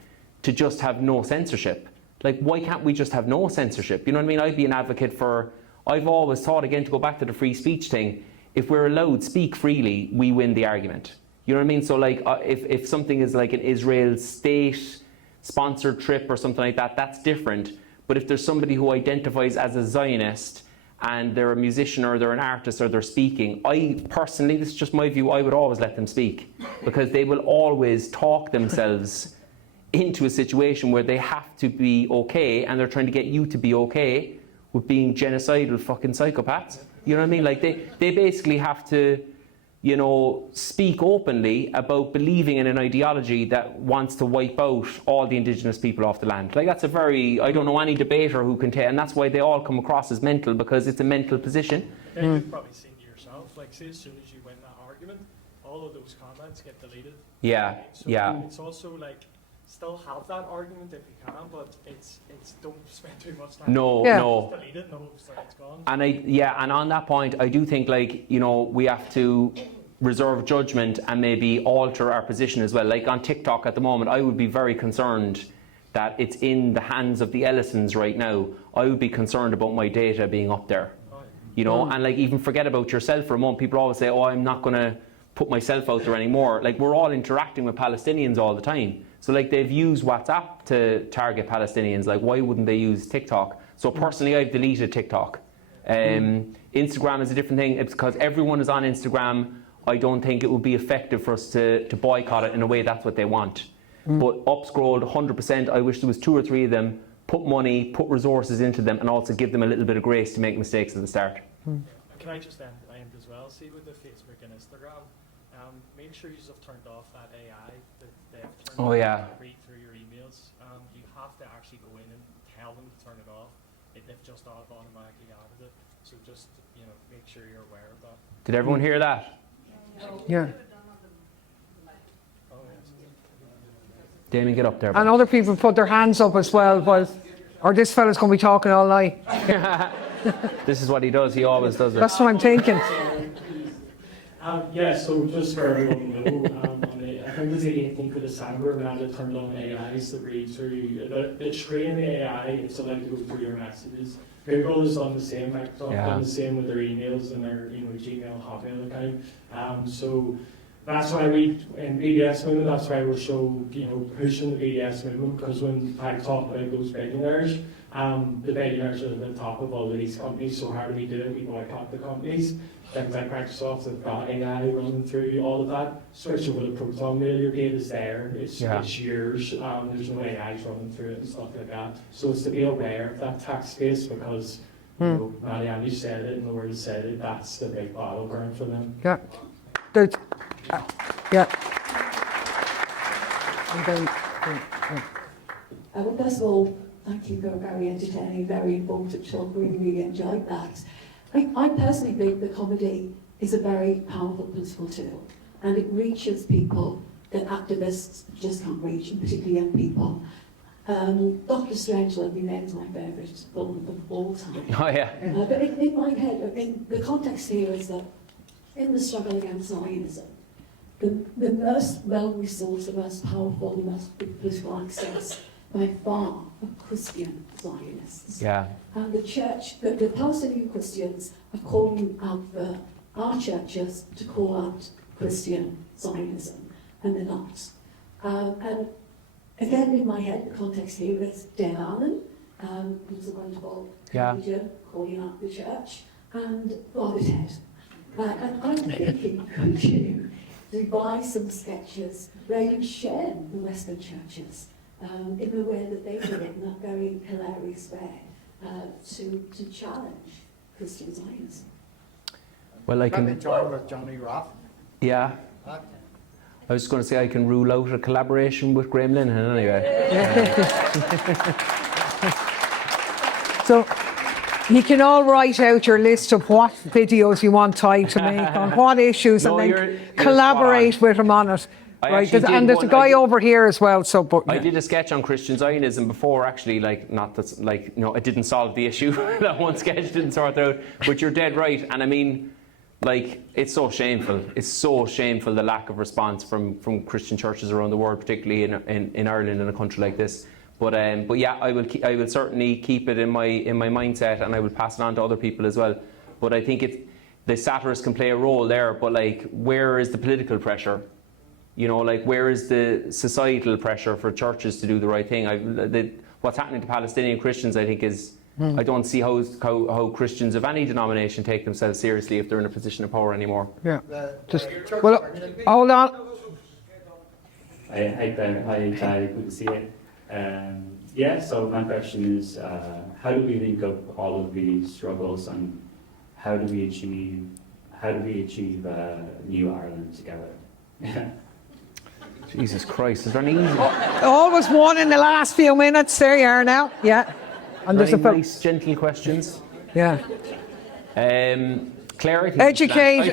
to just have no censorship. Like, why can't we just have no censorship? You know what I mean? I'd be an advocate for, I've always thought, again, to go back to the free speech thing, if we're allowed to speak freely, we win the argument. You know what I mean? So like, if something is like an Israel state-sponsored trip or something like that, that's different. But if there's somebody who identifies as a Zionist and they're a musician or they're an artist or they're speaking, I personally, this is just my view, I would always let them speak, because they will always talk themselves into a situation where they have to be okay, and they're trying to get you to be okay with being genocidal fucking psychopaths. You know what I mean? Like they basically have to, speak openly about believing in an ideology that wants to wipe out all the indigenous people off the land. Like, that's a very, I don't know any debater who can tell, and that's why they all come across as mental, because it's a mental position. Yeah, you've probably seen it yourself. Like, say as soon as you win that argument, all of those comments get deleted. Yeah, so yeah. It's also like, still have that argument if you can, but it's don't spend too much time. No. Just delete it and the hopes that it's gone. And on that point, I do think we have to reserve judgment and maybe alter our position as well. Like on TikTok at the moment, I would be very concerned that it's in the hands of the Ellisons right now. I would be concerned about my data being up there. And like, even forget about yourself for a moment. People always say, oh, I'm not going to put myself out there anymore. Like, we're all interacting with Palestinians all the time. So like, they've used WhatsApp to target Palestinians. Like, why wouldn't they use TikTok? So personally, I've deleted TikTok. Instagram is a different thing. It's because everyone is on Instagram. I don't think it would be effective for us to boycott it in a way that's what they want. But upscrolled 100%, I wish there was 2 or 3 of them, put money, put resources into them, and also give them a little bit of grace to make mistakes at the start. Can I just end as well? See, with the Facebook and Instagram, make sure you have turned off that AI that they've turned Oh, off yeah. to read through your emails. You have to actually go in and tell them to turn it off. They've just automatically added it. So just, make sure you're aware of that. Did everyone hear that? Yeah. Oh, yes. Damien, get up there. And other people put their hands up as well, or this fella's going to be talking all night. This is what he does. He always does it. That's what I'm thinking. So just for everyone to know, I think it was the 18th of December when I turned on AIs that read through, that train the AI, it's allowed to go through your messages. Google has done the same, Microsoft done the same with their emails and their Gmail, Hotmail account. So that's why in BDS movement, that's why we're so, pushing the BDS movement, because when I talk about those billionaires, the billionaires are at the top of all of these companies, so how do we do it? We boycott the companies. Things like Microsoft have got AI running through all of that. Switch over to Proton Mail, your data is there, it's yours, there's no AI running through it and stuff like that. So it's to be aware of that tax space, because Marianne said it and the word said it, that's the big battleground for them. Yeah. There's, yeah. And then, Well, first of all, thank you for a very entertaining, very informative talk. Really enjoyed that. I personally think that comedy is a very powerful political tool, and it reaches people that activists just can't reach, and particularly young people. Dr. Strangelove remains my favourite film of all time. Oh, yeah. But in my head, the context here is that in the struggle against Zionism, the most well-resourced, the most powerful, the most political access by far are Christian Zionists. Yeah. And the church, the Palestinian Christians are calling out for our churches to call out Christian Zionism, and they're not. And again, in my head, the context here is Dale Allen, who's a wonderful comedian calling out the church, and Father Ted. And I'm thinking, could you devise some sketches where you share the Western churches in the way that they did it, in that very hilarious way, to challenge Christian Zionism? Well, I can join with Johnny Roth. Yeah. I was just going to say I can rule out a collaboration with Graham Linehan anyway. so you can all write out your list of what videos you want Ty to make on what issues, No, and you're then collaborate with him on it. I Right, actually did and there's a one- guy over here as well. So, but I did a sketch on Christian Zionism before, actually, it didn't solve the issue. That one sketch didn't sort it out. But you're dead right, and I mean, it's so shameful. It's so shameful, the lack of response from Christian churches around the world, particularly in Ireland, in a country like this. But yeah, I will certainly keep it in my mindset, and I will pass it on to other people as well. But I think the satirists can play a role there. But where is the political pressure? Where is the societal pressure for churches to do the right thing? What's happening to Palestinian Christians, I think, is I don't see how Christians of any denomination take themselves seriously if they're in a position of power anymore. yeah, well, hold on. Hi Ty, good to see you. So my question is, how do we link up all of these struggles, and how do we achieve New Ireland together? Jesus Christ, is there any easy? Always one in the last few minutes. There you are now. Yeah, and there's a nice, gentle questions? Yeah. Clare, I think Educate,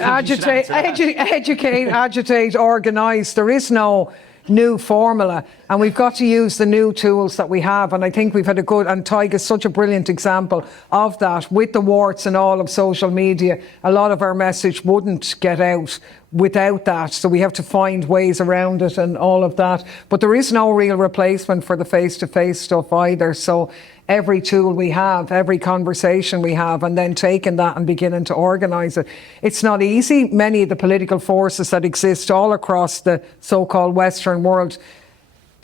agitate, organise. There is no new formula, and we've got to use the new tools that we have, and I think we've had a good, and Tadhg is such a brilliant example of that. With the warts and all of social media, a lot of our message wouldn't get out without that, so we have to find ways around it and all of that. But there is no real replacement for the face-to-face stuff either, so every tool we have, every conversation we have, and then taking that and beginning to organise it. It's not easy. Many of the political forces that exist all across the so-called Western world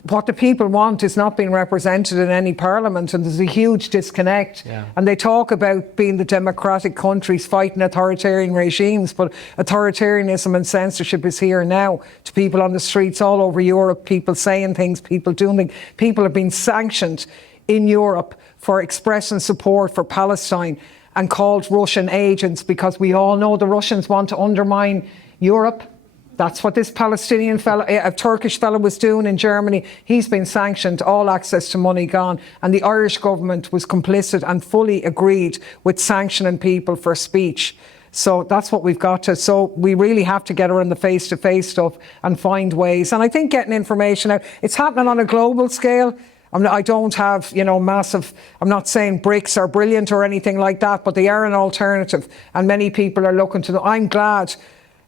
what the people want is not being represented in any parliament, and there's a huge disconnect. Yeah. And they talk about being the democratic countries fighting authoritarian regimes, but authoritarianism and censorship is here now to people on the streets all over Europe, people saying things, people doing things. People have been sanctioned in Europe for expressing support for Palestine and called Russian agents, because we all know the Russians want to undermine Europe. That's what this Palestinian fellow, a Turkish fellow, was doing in Germany. He's been sanctioned, all access to money gone. And the Irish government was complicit and fully agreed with sanctioning people for speech. So that's what we've got to. So we really have to get around the face-to-face stuff and find ways. And I think getting information out, it's happening on a global scale. I don't have, massive, I'm not saying BRICS are brilliant or anything like that, but they are an alternative. And many people are looking to them. I'm glad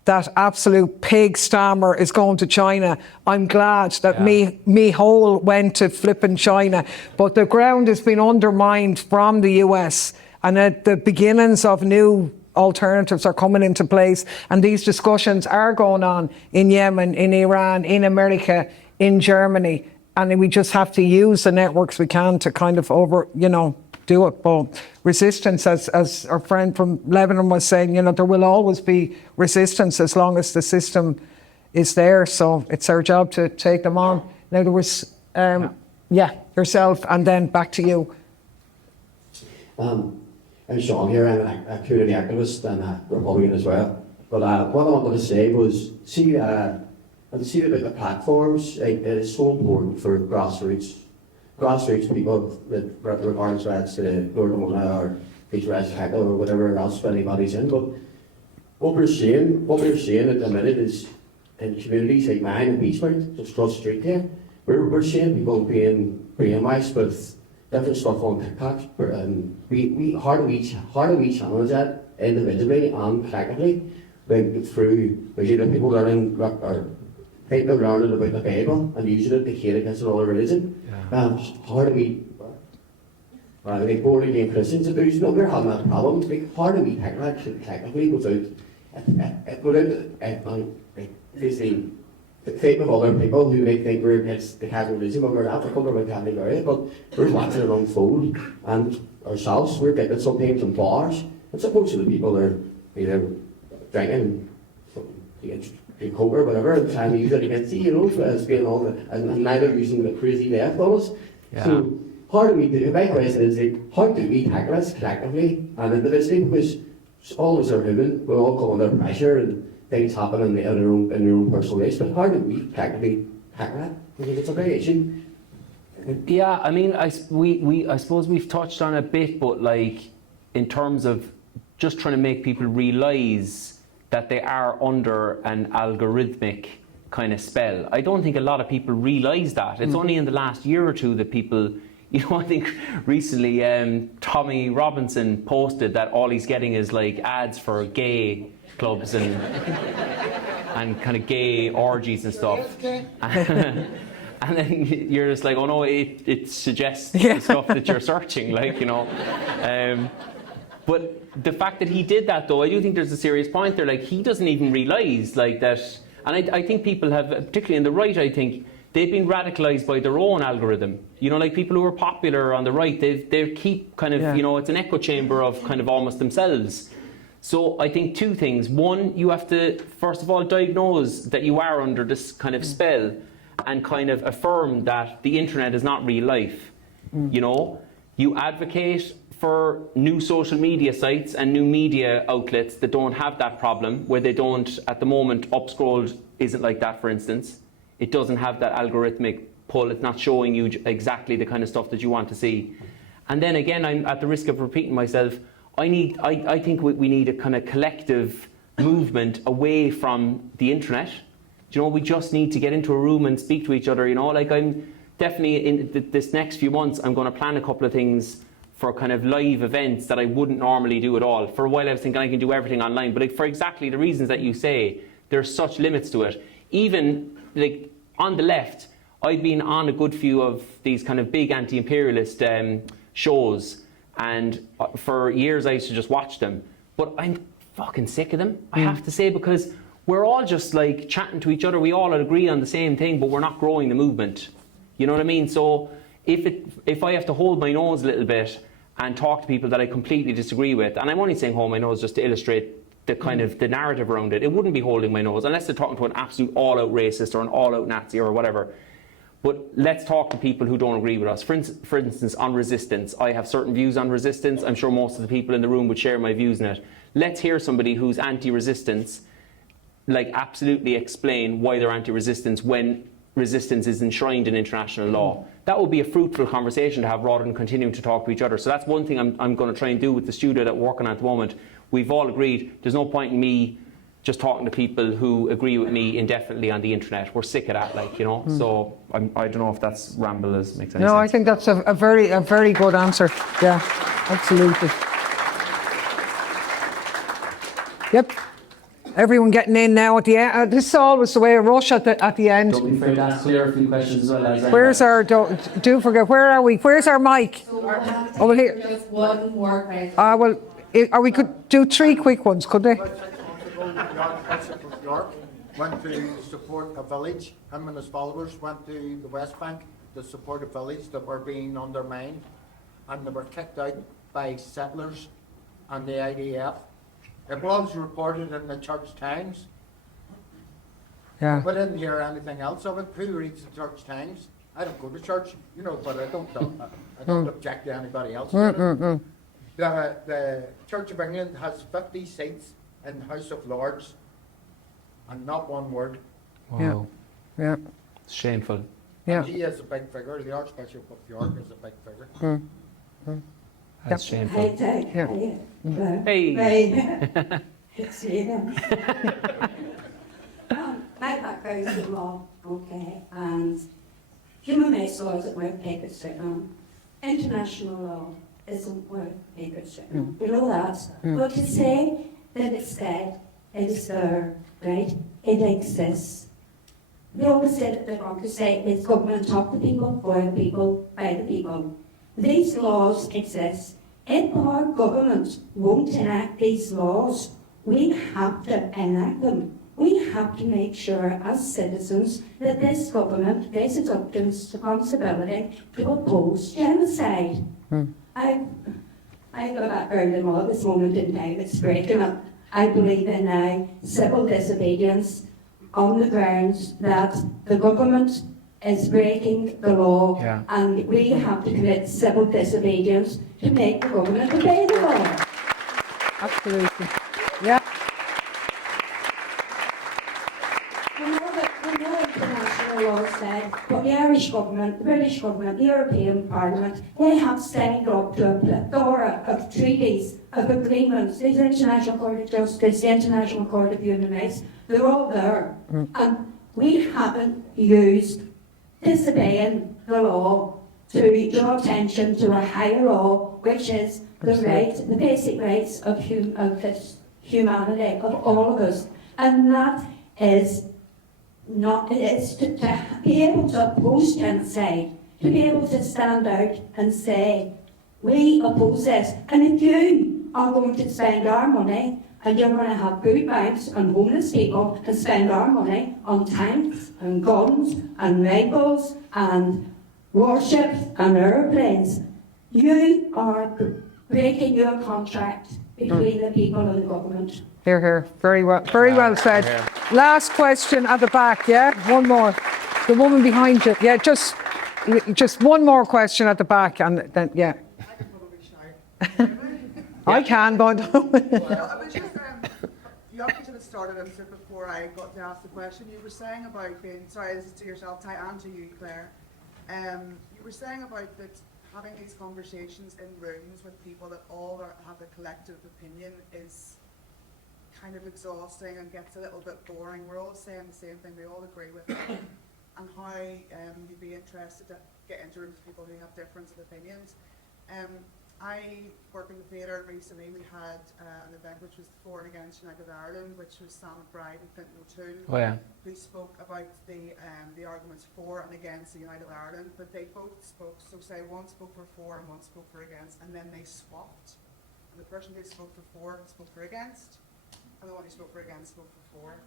that absolute pig stammer is going to China. I'm glad that me whole went to flipping China. But the ground has been undermined from the US, and the beginnings of new alternatives are coming into place. And these discussions are going on in Yemen, in Iran, in America, in Germany. And we just have to use the networks we can to kind of do it. But resistance, as our friend from Lebanon was saying, there will always be resistance as long as the system is there. So it's our job to take them on. Now there was, yourself, and then back to you. I'm Sean here. I'm a community activist and a Republican as well. But what I wanted to say was, see about the platforms. It is so important for grassroots people, regardless whether it's the Lord Mona or Peter Heckle or whatever else anybody's in. But what we're seeing at the minute is in communities like mine and Beachmount, just across the street here, we're seeing people being brainwashed with different stuff on TikTok. How do we challenge that individually and collectively? Through people learning or people learning about the Bible and using it to hate against another religion. How do we, like born again Christians, we're having that problem. Like, how do we tackle that collectively without basically the fate of other people who may think we're against the Catholic religion, but we're not. We're coming from Catholic area, but we're watching it unfold, and ourselves we're getting sometimes in bars, and supposed to the people are either drinking, drink coke or whatever, and trying to use it against you, as being all the, and neither using the crazy left on us. Yeah. So how do we do? My question is, how do we tackle this collectively and individually? Because all of us are human, we all come under pressure and things happen in their own personal ways. But how do we collectively tackle that? Because it's a big issue. Yeah, I mean, I suppose we've touched on it a bit, but like in terms of just trying to make people realise that they are under an algorithmic kind of spell. I don't think a lot of people realise that. It's only in the last year or two that people, I think recently Tommy Robinson posted that all he's getting is like ads for gay clubs and kind of gay orgies and stuff. And then you're just like, oh no, it suggests the stuff that you're searching, but the fact that he did that, though, I do think there's a serious point there. Like, he doesn't even realise like that. And I think people have, particularly in the right, I think they've been radicalised by their own algorithm. Like people who are popular on the right, they keep kind of, it's an echo chamber of kind of almost themselves. So I think two things. One, you have to, first of all, diagnose that you are under this kind of spell and kind of affirm that the internet is not real life. You advocate for new social media sites and new media outlets that don't have that problem, where they don't, at the moment, upscroll isn't like that, for instance. It doesn't have that algorithmic pull. It's not showing you exactly the kind of stuff that you want to see. And then again, I'm at the risk of repeating myself, I think we need a kind of collective movement away from the internet. We just need to get into a room and speak to each other, Like, I'm definitely, in this next few months, I'm going to plan a couple of things for kind of live events that I wouldn't normally do at all. For a while I was thinking I can do everything online, but for exactly the reasons that you say, there's such limits to it. Even like on the left, I've been on a good few of these kind of big anti-imperialist shows, and for years I used to just watch them. But I'm fucking sick of them, I have to say, because we're all just like chatting to each other. We all agree on the same thing, but we're not growing the movement. You know what I mean? So if I have to hold my nose a little bit and talk to people that I completely disagree with, and I'm only saying hold my nose just to illustrate the kind of the narrative around it, it wouldn't be holding my nose unless they're talking to an absolute all-out racist or an all-out Nazi or whatever. But let's talk to people who don't agree with us. For instance, on resistance, I have certain views on resistance. I'm sure most of the people in the room would share my views on it. Let's hear somebody who's anti-resistance, like absolutely explain why they're anti-resistance when resistance is enshrined in international law. That would be a fruitful conversation to have rather than continuing to talk to each other. So that's one thing I'm going to try and do with the studio that we're working on at the moment. We've all agreed there's no point in me just talking to people who agree with me indefinitely on the internet. We're sick of that, like, you know. So I don't know if that's ramble makes any sense. No, I think that's a very good answer. Yeah, absolutely. Yep. Everyone getting in now at the end. This is always the way of rush at the end. Don't be afraid to ask Claire a few questions as well. As Where's our, do forget, where are we? Where's our mic? So we'll have to Over take here. just one more question. Well, we could do 3 quick ones, could they? York went to support a village. Him and his followers went to the West Bank to support a village that were being undermined, and they were kicked out by settlers and the IDF. It was reported in the Church Times. Yeah. We didn't hear anything else of it. Who reads the Church Times? I don't go to church, you know, but I don't object to anybody else. The Church of England has 50 seats in the House of Lords, and not one word. Wow. Yeah. It's shameful. Yeah. And he is a big figure. The Archbishop of York is a big figure. That's shameful. Yeah. Hey. It's Ian. My background is in law, okay, and human rights law isn't worth paper sitting on. International law isn't worth paper sitting on. We know that. But to say that it's dead, it's there, right? It exists. We always say that they're wrong to say it's government of the people, for the people, by the people. These laws exist. If our government won't enact these laws, we have to enact them. We have to make sure as citizens that this government faces up to its responsibility to oppose genocide. I go back early on this moment in time, it's breaking up. I believe in civil disobedience on the grounds that the government is breaking the law, and we have to commit civil disobedience to make the government obey the law. Absolutely. Yeah. We know international law said, but the Irish government, the British government, the European Parliament, they have signed up to a plethora of treaties, of agreements, the International Court of Justice, the International Court of Human Rights, they're all there. And we haven't used disobeying the law to draw attention to a higher law, which is the right, the basic rights of humanity, of all of us. And that is not, it's to be able to oppose genocide, to be able to stand out and say, we oppose this. And if you are going to spend our money, and you're going to have food banks and homeless people and spend our money on tanks and guns and rifles and warships and airplanes, you are breaking your contract between the people and the government. Here, here. Very well said. Last question at the back, yeah? One more. The woman behind you. Yeah, just one more question at the back, and then, yeah. I can probably shout. I can, but... Well, I was just, you asked me to have started and said before I got to ask the question, you were saying about being, sorry, this is to yourself, Ty, and to you, Claire. You were saying about that having these conversations in rooms with people that all have a collective opinion is kind of exhausting and gets a little bit boring. We're all saying the same thing, we all agree with it. And how you'd be interested to get into rooms with people who have difference of opinions. I work in the theatre, and recently we had an event which was For and Against United Ireland, which was Sam McBride and Clinton O'Toole, who spoke about the arguments for and against the United Ireland, but they both spoke, so say one spoke for and one spoke for against, and then they swapped. And the person who spoke for spoke for against, and the one who spoke for against spoke for.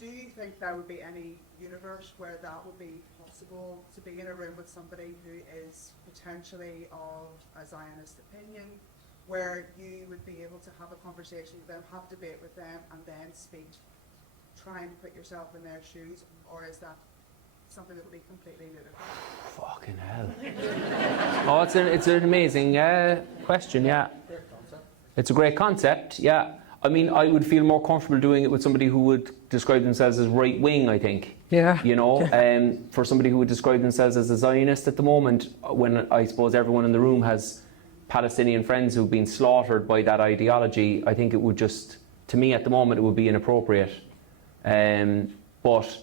do you think there would be any universe where that would be possible, to be in a room with somebody who is potentially of a Zionist opinion, where you would be able to have a conversation with them, have debate with them, and then speak, try and put yourself in their shoes, or is that something that would be completely ludicrous? Fucking hell. Oh, it's an amazing question, yeah. It's a great concept, yeah. I mean, I would feel more comfortable doing it with somebody who would describe themselves as right-wing, I think. Yeah. You know, for somebody who would describe themselves as a Zionist at the moment, when I suppose everyone in the room has Palestinian friends who've been slaughtered by that ideology, I think it would just, to me at the moment, it would be inappropriate. But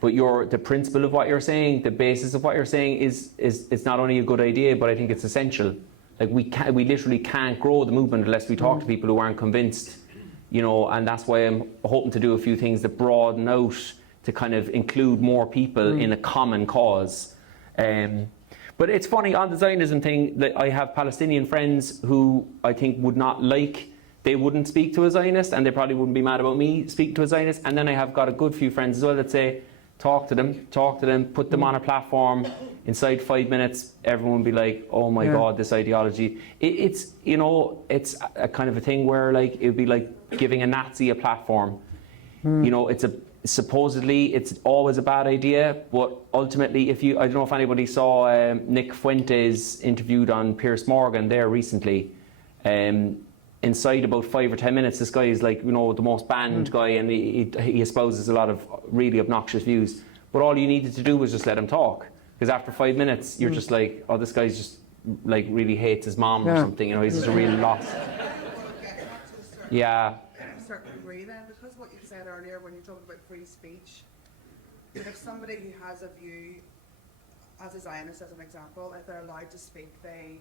the principle of what you're saying, the basis of what you're saying is not only a good idea, but I think it's essential. Like we literally can't grow the movement unless we talk to people who aren't convinced, you know, and that's why I'm hoping to do a few things that broaden out to kind of include more people in a common cause. But it's funny, on the Zionism thing, that I have Palestinian friends who I think would not like, they wouldn't speak to a Zionist, and they probably wouldn't be mad about me speaking to a Zionist. And then I have got a good few friends as well that say, talk to them, put them on a platform. Inside 5 minutes, everyone will be like, oh my God, this ideology. It's, you know, it's a kind of a thing where like, it would be like giving a Nazi a platform. You know, supposedly it's always a bad idea, but ultimately, I don't know if anybody saw Nick Fuentes interviewed on Piers Morgan there recently. Inside about 5 or 10 minutes, this guy is like, you know, the most banned guy, and he espouses a lot of really obnoxious views. But all you needed to do was just let him talk. Because after 5 minutes, you're just like, oh, this guy's just like really hates his mom or something. You know, he's just a real loss. Yeah. A certain degree then, because what you said earlier when you talked about free speech, if somebody who has a view, as a Zionist as an example, if they're allowed to speak, they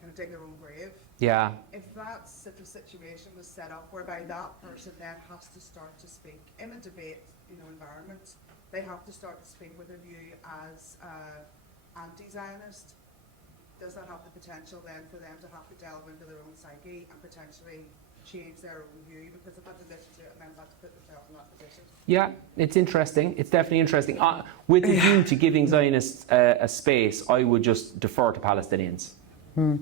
kind of dig their own grave. Yeah. If that situation was set up whereby that person then has to start to speak in a debate, you know, environment, they have to start to speak with a view as anti-Zionist, does that have the potential then for them to have to delve into their own psyche and potentially change their own view, because they've had to listen to it and then had to put themselves in that position? Yeah, it's interesting. It's definitely interesting. With the view to giving Zionists a space, I would just defer to Palestinians.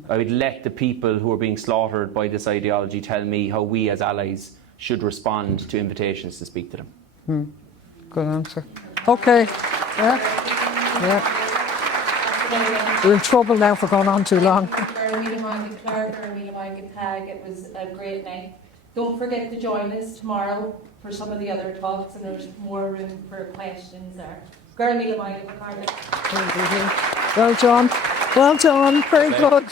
I would let the people who are being slaughtered by this ideology tell me how we as allies should respond to invitations to speak to them. Good answer. Okay. Yeah. We're in trouble now for going on too long. Clare, Tadhg, it was a great night. Don't forget to join us tomorrow for some of the other talks, and there's more room for questions there. Well done. Well done. Very good.